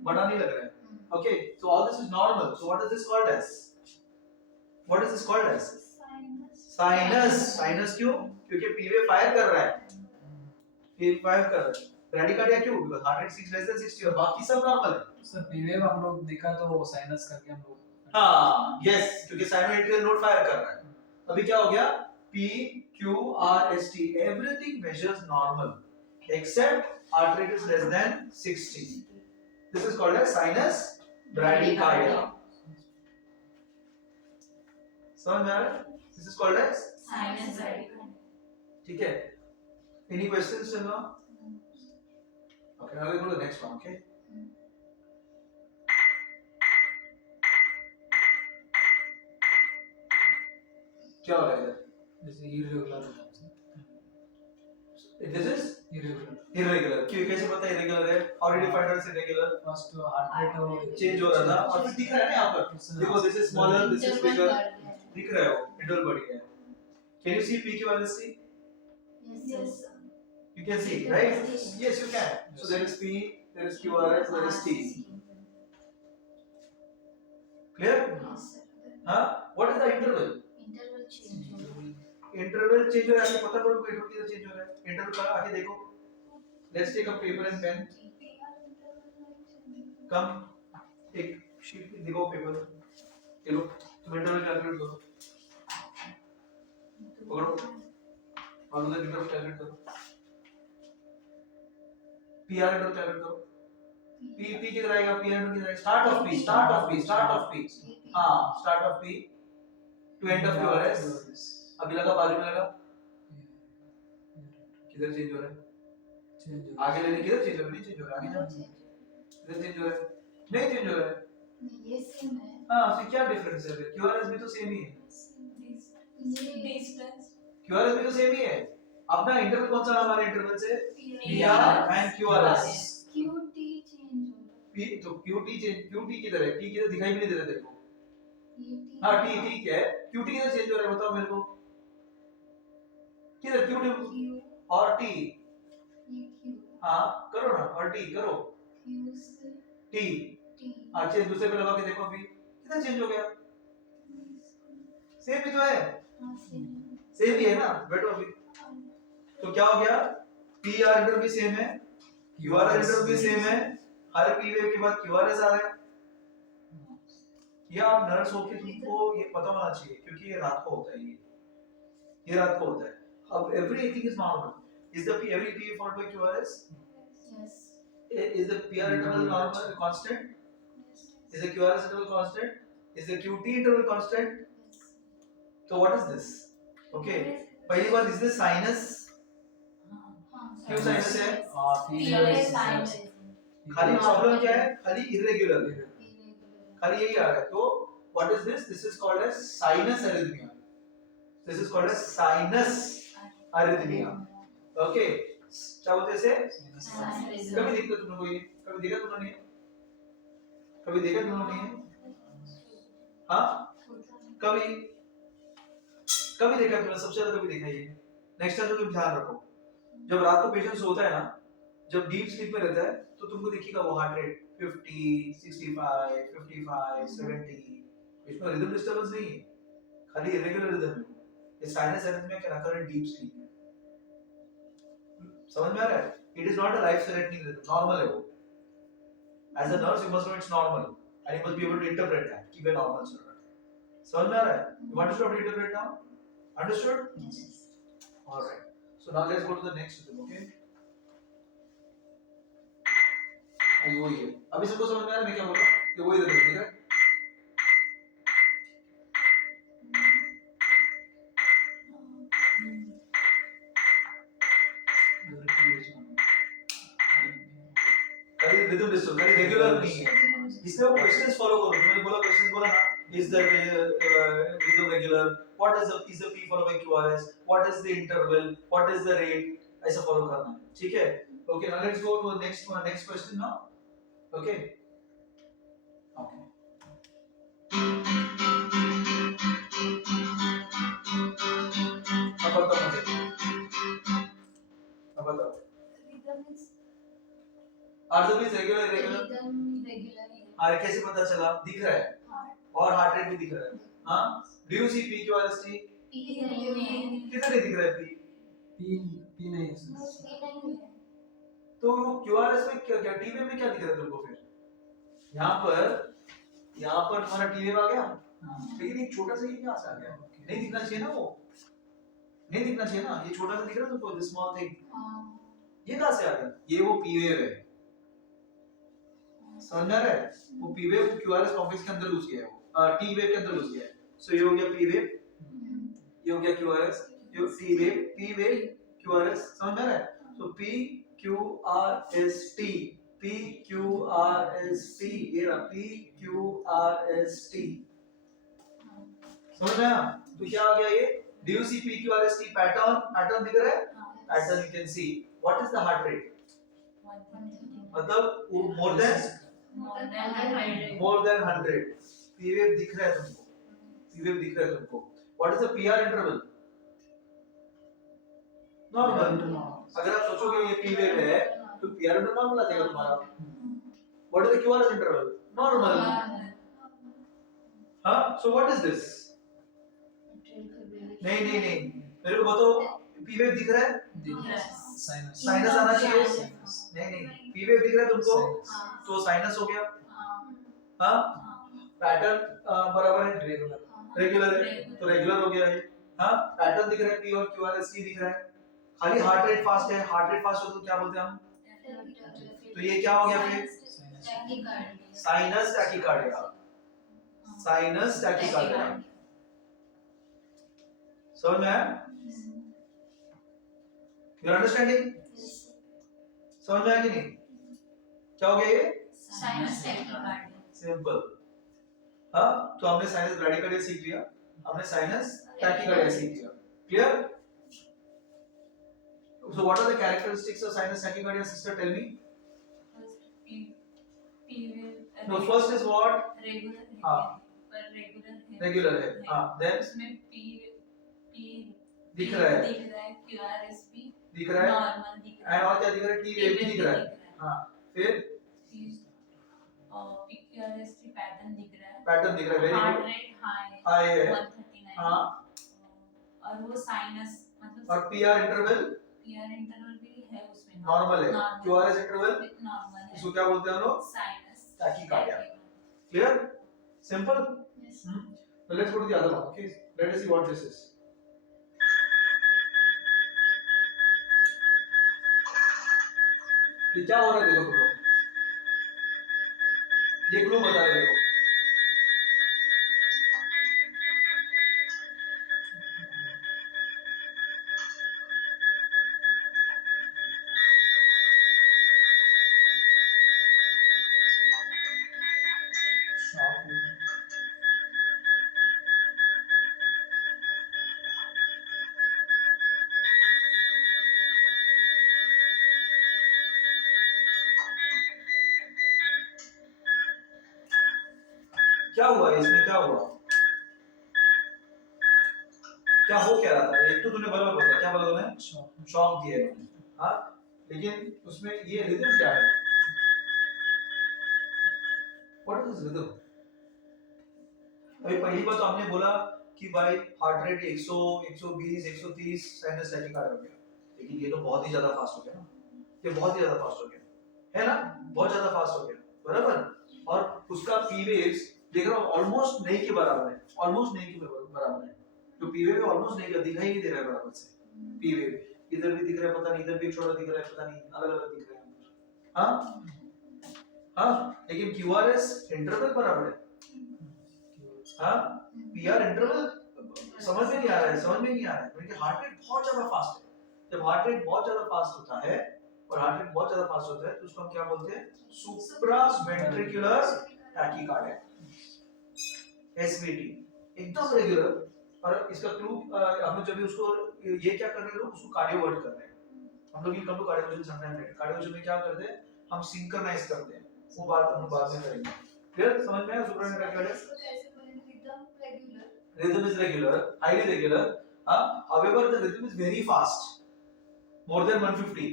बड़ा नहीं लग रहा है. Okay, so all this is normal. So what is this called as? What is this called as? Sinus. Sinus क्यों? क्योंकि पी वेव फायर कर रहा है. पी फायर कर रहा है. ब्रैडिकार्डिया क्यों? Because heart rate 6 less than 60 और बाकी सब नॉर्मल है. सर पीवेव हम लोग देखा तो साइनस करके हम लोग. हाँ, yes, क्योंकि साइनोएट्रियल नोड फायर कर रहा है. अभी क्या हो गया? P, Q, R, S, T. Everything measures normal except heart rate is less than 60. This is called as sinus bradycardia. समझ में आ रहा है? This is called as sinus bradycardia. ठीक है. Any questions till now? Okay, now let's go to the next one. Okay. क्या हो रहा है इधर? जैसे irregular. This is irregular. irregular. क्यों? कैसे पता है irregular है? How did you find out it's irregular? First heart rate और चेंज हो रहा था और फिर दिख रहा है ना यहाँ पर. देखो, this is smaller, this is bigger. दिख रहा है वो. Interval बढ़ गया है. Can you see PQRST? Yes. You can see, right? Yes, you can. So there is P, there is QRS, there is T. Clear? हाँ? What is the interval? Interval change. Interval change हो रहा है. आपको पता करो interval किधर change हो रहा है? Interval का आगे देखो. Let's take a paper and pen. Come. एक sheet देखो paper. ये लो. तुम interval calculate करो. पकड़ो. और उधर interval calculate करो. PR interval calculate करो. P किधर आएगा? PR interval किधर आएगा? Start of P. हाँ, start of P to end of QRS. अभी लगा बाजू में लगा. किधर चेंज हो रहा है? आगे लेने किधर चेंज हो रहा है? नहीं चेंज हो रहा है. आगे जाओ. किधर चेंज हो रहा है? नहीं चेंज हो रहा है. ये सेम है. हाँ, फिर क्या डिफरेंस है? फिर QRS भी तो सेम ही है. Distance. QRS भी तो सेम ही है. अपना इंटरवल कौन सा हमारे इंटरवल से? PR and QRS. QT change हो रहा है. P तो QT किधर है? T किधर दिखाई भी नहीं दे रहा तेरे को. PT. हाँ, T ठीक है. QT किधर चेंज हो रहा है? बताओ मेरे को. किधर QT Q. और T? Q. हाँ, करो ना. और T करो. Q से T. T. हाँ, चेंज दूसरे पे लगा के देखो अभी. किधर चेंज हो गया? सेम ही तो है. हाँ सेम. सेम ही है ना. बैठो अभी. तो क्या हो गया? PR इंटरवल भी सेम है. QRS इंटरवल भी सेम है. हर P वेव के बाद QRS आ रहा है. ये आप नर्स होके तुमको ये पता होना चाहिए क्योंकि ये रात को होता है. ये रात को होता है. अब everything is normal. Is the every P followed by QRS? Yes. Is the PR interval normal constant? Is the QRS interval constant? Is the QT interval constant? तो व्हाट इज दिस? ओके, पहली बात is this sinus? क्यों sinus है? खाली problem क्या है? खाली irregular, खाली यही आ रहा है। तो what is this? This is called as sinus arrhythmia. This is called as sinus arrhythmia. Okay, क्या बोलते हैं इसे? कभी देखते तुम लोग ये? कभी देखा तुम लोगों ने? कभी देखा तुम लोगों ने? हाँ, कभी कभी देखा तुमने? सबसे ज्यादा कभी देखा ये? नेक्स्ट टाइम तो तुम ध्यान रखो, जब रात को पेशेंट सोता है ना, जब डीप स्लीप में रहता है, तो तुमको दिखेगा वो हार्ट रेट 50, 65, 55, 70। इसमें रिदम डिस्टरबेंस नहीं है, खाली इरेगुलर रिदम है। ये sinus arrhythmia can occur in deep sleep. समझ में आ रहा है? It is not a life threatening rhythm, normal है वो। As a nurse you must know it's normal and you must be able to interpret that, keep a normal children. समझ में आ रहा है? You want to interpret now? Understood? All right. So now let's go to the next rhythm, okay? ये वही है। अभी सबको समझ में आ रहा है मैं क्या बोल रहा हूँ? ये वही rhythm है, ठीक है? खाली rhythm डिस्टर्ब, खाली रेगुलर नहीं है। इसमें वो क्वेश्चंस फॉलो करो। मैंने बोला क्वेश्चंस बोला ना, is the rhythm regular? What is the P followed by QRS? What is the interval? What is the rate? ऐसा फॉलो करना है, ठीक है? Okay, now let's go to the next one, next question now. Okay. Okay. अब बताओ मुझे, अब बताओ RW is regular irregular? R कैसे पता चला? दिख रहा है और हार्ट रेट भी दिख रहा है। हाँ, do you see P Q R S T? किधर नहीं दिख रहा है पी? पी नहीं है सर। तो वो क्यू आर एस में क्या टी वेव में क्या दिख रहा है तुमको फिर? यहाँ पर तुम्हारा टी वेव आ गया, लेकिन एक छोटा सा ये क्या आ गया? नहीं दिखना चाहिए ना वो, नहीं दिखना चाहिए ना। ये छोटा सा दिख रहा है तुमको, दिस स्मॉल थिंग, ये कहाँ से आ गया? ये वो पी वेव है। समझ में आ रहा है? वो पी वेव क्यूआरएस कॉम्प्लेक्स के अंदर घुस गया है, वो टी वेव के अंदर घुस गया है। सो ये हो गया पी वेव, ये हो गया क्यूआरएस, ये पी वेव क्यूआरएस। समझ में आ रहा है? So P Q R S T, P Q R S T, ये रहा P Q R S T. समझ में आया? तो क्या आ गया ये? Do you see P Q R S T pattern दिख रहा है? Pattern you can see. What is the heart rate? मतलब मोर देन 100। पी वेव दिख रहा है तुमको, पी वेव दिख रहा है तुमको। What is the P R interval? Normal. अगर आप सोचोगे ये पी वेव है तो पी आर इंटरवल नॉर्मल आ जाएगा तुम्हारा। What is the Q R S interval? Normal. हाँ, सो व्हाट इज दिस? नहीं मेरे को बताओ, पी वेव दिख रहा है? साइनस आना चाहिए। नहीं पी वेव दिख रहा है तुमको, तो साइनस हो गया। हाँ, पैटर्न बराबर है, रेगुलर है, तो रेगुलर हो गया ये। हाँ, पैटर्न दिख रहा है, पी और क्यू आर एस टी दिख रहा है। खाली हार्ट रेट फास्ट है, हार्ट रेट फास्ट हो तो क्या बोलते हैं हम? तो ये क्या हो गया फिर? Sinus tachycardia, sinus tachycardia. समझ में आया? You understanding? समझ में आया कि नहीं? क्या हो गया ये? सिंपल। हाँ, तो हमने साइनस ब्रैडिकार्डिया सीख लिया, हमने साइनस टैकीकार्डिया सीख लिया। Clear? So what are the characteristics of sinus tachycardia, sister? Tell me. No, first is what? Regular है। हाँ, then उसमें पी दिख रहा है, क्यूआरएसपी दिख रहा है, नॉर्मल दिख रहा और क्या दिख रहा है? टी वेव भी दिख रहा है। हाँ, फिर पीक्यूआरएसटी पैटर्न दिख रहा है, पैटर्न दिख रहा है, very heart good. Rate high है, 139। हाँ, और वो साइनस मतलब और पीआर इंटरवल पीआर इंटरवल भी है उसमें, नॉर्मल है। क्यूआरएस इंटरवल नॉर्मल है, इसको क्या बोलते हैं हम लोग? Sinus tachycardia. Clear? Simple. So let's go to the other one. Okay, let us see what this is. ये क्या हो रहा है देखो तुम लोग, ये क्लू बता रहे देखो। क्या हुआ इसमें, क्या हुआ, क्या हो क्या रहा था? एक तो तूने बराबर बोला, क्या बोला तूने? शॉक दिया इन्होंने, हाँ, लेकिन उसमें ये रिदम क्या है? What is rhythm? अभी पहली बात तो हमने बोला कि भाई हार्ट रेट 100, 120, 130 साइनस टैकीकार्ड हो गया, लेकिन ये तो बहुत ही ज्यादा फास्ट हो गया ना, ये बहुत ही ज्यादा फास्ट हो गया, है ना, बहुत ज्यादा फास्ट हो गया, बराबर। और उसका पी वेव्स देख रहा हूँ ऑलमोस्ट नहीं के बराबर है, ऑलमोस्ट नहीं के बराबर है, तो पी वेव ऑलमोस्ट नहीं का दिखाई नहीं दे रहा है बराबर से, पी वेव इधर भी दिख रहा है, पता नहीं इधर भी छोटा दिख रहा है, पता नहीं अलग अलग दिख रहा है, हाँ हाँ, लेकिन क्यूआरएस इंटरवल बराबर है, हाँ, पीआर इंटरवल समझ में नहीं आ रहा है, समझ में नहीं आ रहा है, क्योंकि हार्ट रेट बहुत ज्यादा फास्ट है। जब हार्ट रेट बहुत ज्यादा फास्ट होता है और हार्ट रेट बहुत ज्यादा फास्ट होता है तो उसको हम क्या बोलते हैं? सुप्रा वेंट्रिकुलर टैकीकार्डिया, एसवीटी, एकदम रेगुलर। और इसका क्लू हम लोग जब भी उसको ये क्या कर रहे हैं, लोग उसको कार्डियोवर्ट कर रहे हैं, हम लोग ये come to cardioversion sometime let, cardioversion में क्या करते हैं हम सिंक्रोनाइज करते हैं, वो बात हम बाद में करेंगे। क्लियर, समझ में आया? सुप्रा tachycardia rhythm is regular, highly regular, however the rhythm is very fast, more than 150.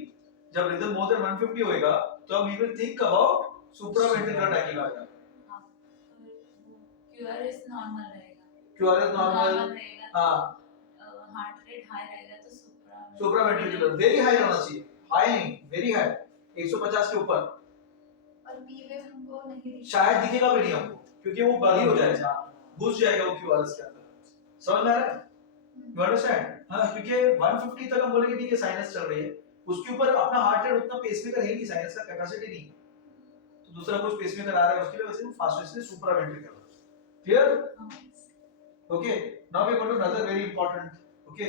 जब rhythm more than 150 होएगा तो we will think about supraventricular tachycardia. QRS normal रहेगा, QRS नॉर्मल, रहेगा, हाँ, हार्ट रेट हाई रहेगा तो supraventricular very high होना चाहिए, high नहीं, very high, 150 के ऊपर, और पी वेव हमको नहीं दिखता। शायद दिखेगा भी नहीं हमको, क्योंकि वो बड़ी हो जाएगा, घुस जाएगा वो QRS के अंदर, समझ में आ रहा है? You understand? हाँ, क्योंकि 150 तक हम बोलेंगे ठीक है साइनस चल रही है, उसके ऊपर अपना हार्ट रेट उतना पेसमेकर है नहीं, साइनस का कैपेसिटी नहीं, तो दूसरा कुछ पेसमेकर आ रहा है उसके लिए, वैसे वो फास्टेस्ट है supraventricular. Clear? Okay, now we going to another very important, okay,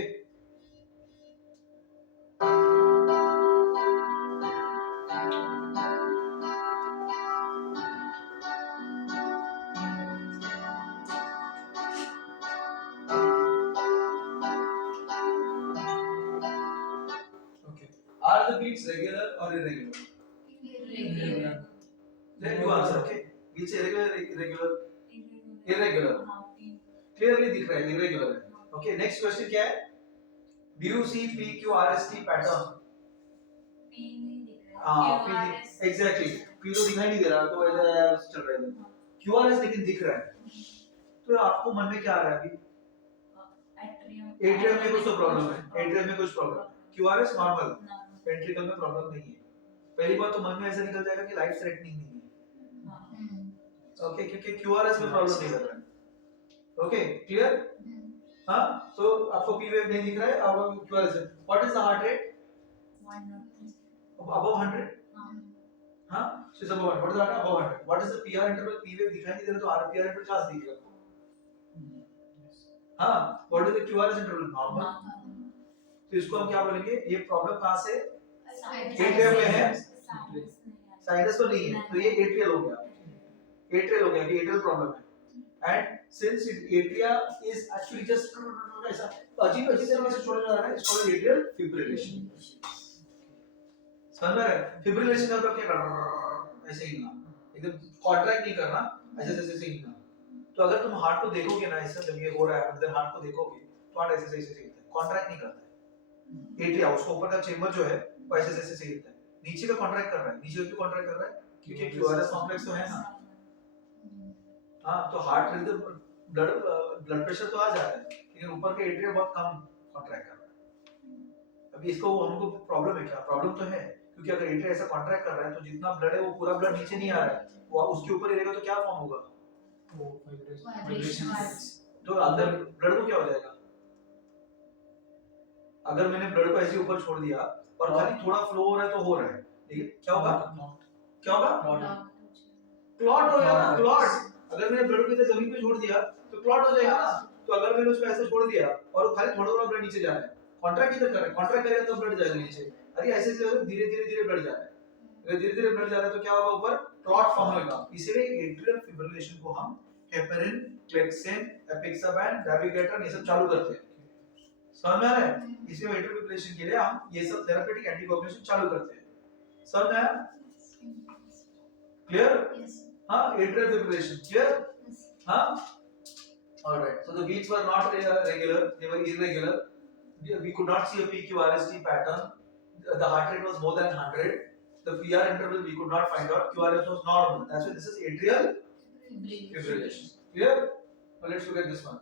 are the beats regular or irregular? Then you answer, okay? Beats irregular, irregular, irregular. Clearly दिख रहा है irregular है. Okay, next question क्या है? Do you see PQRST pattern? P नहीं दिख रहा, हाँ, QRS exactly. P तो दिखाई नहीं दे रहा, तो ऐसा चल रहा है. QRS लेकिन दिख रहा है. तो आपको मन में क्या आ रहा है अभी? एट्रियम में कुछ तो प्रॉब्लम है, एट्रियम में कुछ प्रॉब्लम है. QRS नॉर्मल, वेंट्रिकल में प्रॉब्लम नहीं है. पहली बात तो मन में ऐसा निकल जाएगा कि लाइफ थ्रेटनिंग नहीं है. ओके, क्योंकि QRS में प्रॉब्लम नहीं कर रहा है. Okay, clear? हाँ, तो आपको P वेव नहीं दिख रहा है, अब QRS है. What is the heart rate? 103 above 100. हाँ, so it's above 100. What is the above 100? What is the PR interval? P wave दिखाई नहीं दे रहा तो RPR interval कहाँ से दिखेगा? हाँ, what is the QRS interval? Normal. तो इसको हम क्या बोलेंगे? ये प्रॉब्लम कहाँ से? एट्रियम में है, साइनस तो नहीं है, तो ये एट्रियल हो गया. एट्रियल हो गया कि एट्रियल प्रॉब्लम है. And since atria is actually just ऐसा अजीब अजीब तरीके से छोड़ा जा रहा है, इसको एट्रियल फिब्रिलेशन. समझ में आ रहा है? फिब्रिलेशन का मतलब क्या करना? ऐसे ही ना, एकदम कॉन्ट्रैक्ट नहीं करना, ऐसे ऐसे ही ना. तो अगर तुम हार्ट को देखोगे ना, ऐसा जब ये हो रहा है अंदर हार्ट को देखोगे तो हार्ट ऐसे ऐसे हिलता है, कॉन्ट्रैक्ट नहीं करता है. एट्रिया उसको ऊपर का चेंबर जो है वो ऐसे ऐसे हिलता है, नीचे का कॉन्ट्रैक्ट कर रहा है. नीचे क्यों कॉन्ट्रैक्ट कर रहा है? क्योंकि क्यूआरएस कॉम्प्लेक्स तो है ना. हाँ, तो हार्ट रिदम, ब्लड प्रेशर तो आ जा रहा है, लेकिन ऊपर का एट्रिया बहुत कम कॉन्ट्रैक्ट कर रहा है. अभी इसको हमको प्रॉब्लम है क्या? प्रॉब्लम तो है, क्योंकि अगर एट्रिया ऐसा कॉन्ट्रैक्ट कर रहा है तो जितना ब्लड है वो पूरा ब्लड नीचे नहीं आ रहा है, वो उसके ऊपर ही रहेगा तो क्या फॉर्म होगा? तो अंदर ब्लड को क्या हो जाएगा? अगर मैंने ब्लड को ऐसे ऊपर छोड़ दिया और खाली थोड़ा फ्लो हो रहा है तो हो रहा है, लेकिन क्या होगा? क्या होगा? क्लॉट हो जाएगा. क्लॉट, अगर मैंने ब्लड को इधर जमीन पे छोड़ दिया तो क्लॉट हो जाएगा ना. तो अगर मैंने उसको ऐसे छोड़ दिया और खाली थोड़ा थोड़ा ब्लड नीचे जा रहा है, कॉन्ट्रैक्ट किधर कर रहा है? कॉन्ट्रैक्ट करेगा तो ब्लड जाएगा नीचे. अरे ऐसे ऐसे धीरे धीरे धीरे ब्लड जा रहा है. अगर धीरे धीरे ब्लड जा रहा है तो क्या होगा? ऊपर क्लॉट फॉर्म होगा. इसीलिए एट्रियल फिब्रिलेशन को हम हेपरिन, क्लेक्सिन, एपिक्साबैन, डाविगेट्रन ये सब चालू करते हैं. समझ में आ रहा है? इसलिए एट्रियल फिब्रिलेशन के लिए हम ये सब थेरेपेटिक एंटीकोगुलेशन चालू करते हैं. समझ में आया? क्लियर? हाँ, atrial fibrillation clear. Huh? All right. So the beats were not regular; they were irregular. We could not see a PQRST pattern. The heart rate was more than 100. The PR interval we could not find out. QRS was normal. That's why this is atrial fibrillation. Clear? Now let's look at this one.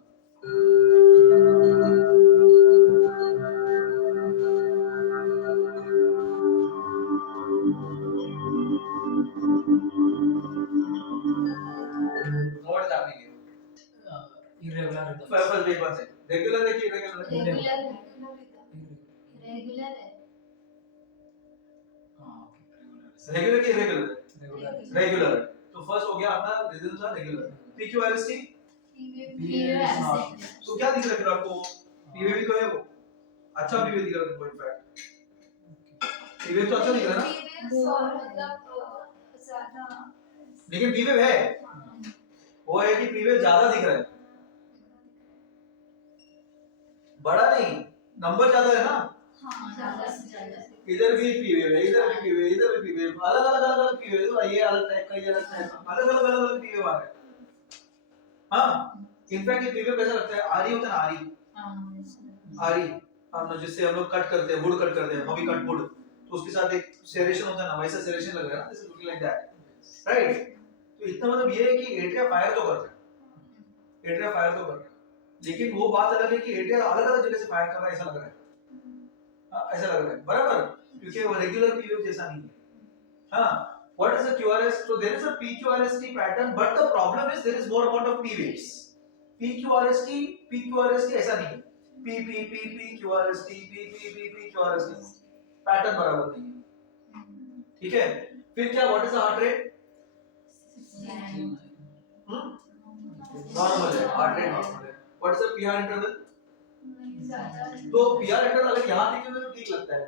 What is happening here? irregular rhythms. First wait one second. Regular है कि irregular है? Regular Irregular. Regular है हाँ, okay, Regular कि irregular? regular. Regular. तो first हो गया अपना rhythm था regular. PQRST तो क्या दिख रहा है फिर आपको? PVV को है वो? अच्छा PVV दिख रहा है तुमको इनफैक्ट. PVV तो अच्छा दिख रहा है ना? मतलब ज्यादा लेकिन PVV है. वो है कि PVV ज्यादा दिख रहा है. बड़ा नहीं, नंबर ज्यादा है ना? ज्यादा से ज्यादा इधर भी PVV है, इधर भी PVV, इधर भी PVV, अलग PVV. तो ये अलग टाइप का, ये अलग टाइप का, अलग PVV आ रहा है. हाँ, इनफैक्ट ये PVV कैसा लगता है? आरी होता है ना, आरी. हम जिससे हम लोग कट करते हैं, वुड कट करते हैं, हॉबी कट वुड. तो उसके साथ एक सेरेशन होता है ना, वैसा सेरेशन लग रहा है ना, जैसे लुकिंग लाइक दैट, राइट? तो इतना मतलब ये है कि एट्रिया फायर तो कर रहा है, एट्रिया फायर तो कर रहा है, लेकिन वो बात अलग है कि एट्रिया अलग-अलग जगह से फायर कर रहा है, ऐसा लग रहा है. ऐसा लग रहा है, बराबर? क्योंकि वो रेगुलर PVV जैसा नहीं है. हाँ, what is the QRS? So there is a PQRST pattern, but the problem is there is more amount of P waves. PQRST ऐसा नहीं है. PQRST, PQRST. पैटर्न बराबर नहीं है. ठीक है? फिर क्या? What is the heart rate? Normal है, हार्ट रेट नॉर्मल है. What is the PR interval? तो PR इंटरवल अगर यहाँ देखें तो ठीक लगता है,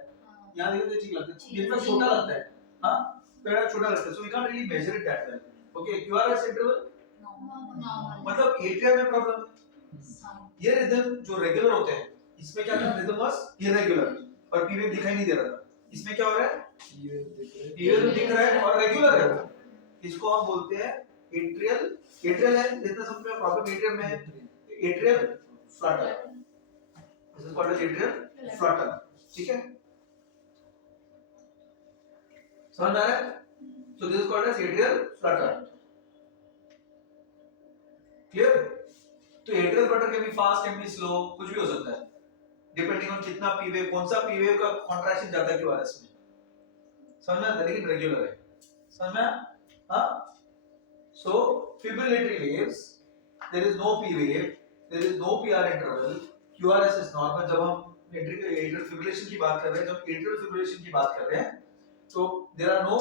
यहाँ देखें तो ठीक लगता है, ये तो छोटा लगता है. हाँ, थोड़ा छोटा लगता है. So we can't really measure it that well. Okay, QRS interval मतलब एट्रिया में प्रॉब्लम. ये रिदम जो रेगुलर होते हैं, इसमें क्या था? रिदम वाज इरेगुलर और PVV दिखाई नहीं दे रहा था. इसमें क्या हो रहा है? PVV दिख रहा है और रेगुलर है. इसको हम बोलते हैं एट्रियल. एट्रियल है, जितना समझ में प्रॉब्लम एट्रियल में है, atrial Flutter. This is called as atrial flutter. ठीक है? समझ में आ रहा है? So this is called as atrial flutter. Clear? तो atrial flutter can be fast, can be slow, कुछ भी हो सकता है. Depending on कितना P wave, कौन सा P wave का contraction ज्यादा है QRS में. समझ में? लेकिन रेगुलर है. समझ में? हाँ? So fibrillatory waves, there is no P wave, there is no PR interval. QRS is normal. जब हम atrial fibrillation की बात कर रहे हैं, जब atrial fibrillation की बात कर रहे हैं, तो there are no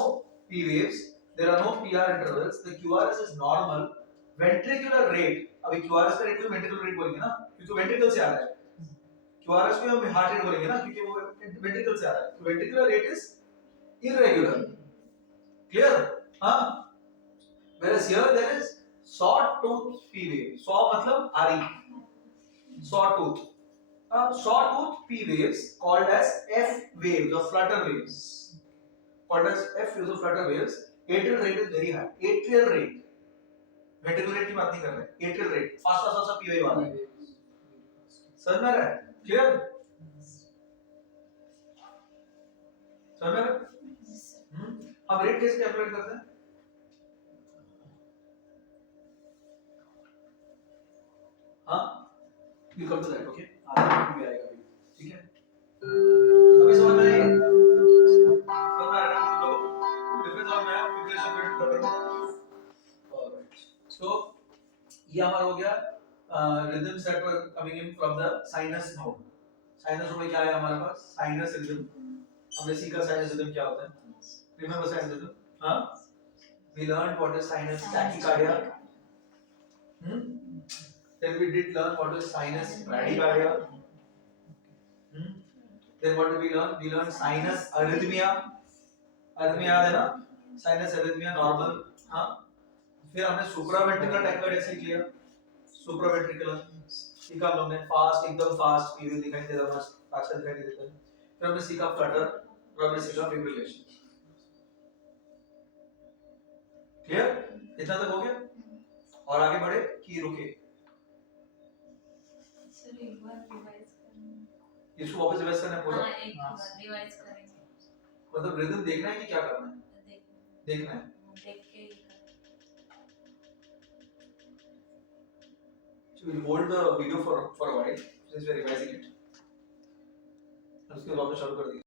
P waves, there are no PR intervals. The QRS is normal. Ventricular rate, अभी QRS का रेट को ventricular rate बोलेंगे ना, क्योंकि ventricle से आ रहा है. QRS को हम heart rate बोलेंगे ना, क्योंकि वो ventricle से आ रहा है. तो ventricular rate is irregular. Clear? हाँ? Whereas here there is sawtooth P wave. Saw मतलब आरी. Sawtooth. Sawtooth P waves called as F waves or flutter waves. Called as F waves or flutter waves. Atrial rate is very high. Atrial rate. Ventricular rate की बात नहीं कर रहे. Atrial rate. Fast P wave वाला है. समझ में आ रहा है? Clear? समझ में आ रहा है? अब रेट कैसे कैलकुलेट करते हैं? हाँ? We'll come to that, okay? आगे भी आएगा अभी, ठीक है? अभी समझ में आएगा? समझ में आ रहा है तो डिफरेंस समझ में आया? फिब्रिलेशन रेट करते हैं. Alright. So ये हमारा हो गया rhythms that were coming in from the sinus node. Sinus node में क्या है हमारे पास? Sinus rhythm. हमने सीखा sinus rhythm क्या होता है? Remember sinus rhythm? हाँ? We learned what is sinus tachycardia. Then we did learn what is sinus bradycardia. Then what did we learn? We learned sinus arrhythmia. Arrhythmia याद है ना? Sinus arrhythmia normal. हाँ? फिर हमने supraventricular tachycardia सीख लिया. Supraventricular. सीखा हम लोग ने fast एकदम fast PVV दिखाई दे रहा है, अच्छा दिखाई देता है. फिर हमने सीखा flutter. फिर हमने सीखा fibrillation. Clear? इतना तक हो गया? और आगे बढ़े कि रुके? सर एक बार रिवाइज करेंगे। इसको वापस रिवाइज करना है पूरा? हाँ एक बार रिवाइज करेंगे। मतलब रिदम देखना है कि क्या करना है? देखना है। देख के ही करेंगे। So we'll hold the video for a while since we are revising it. उसके बाद वापस चालू कर देंगे।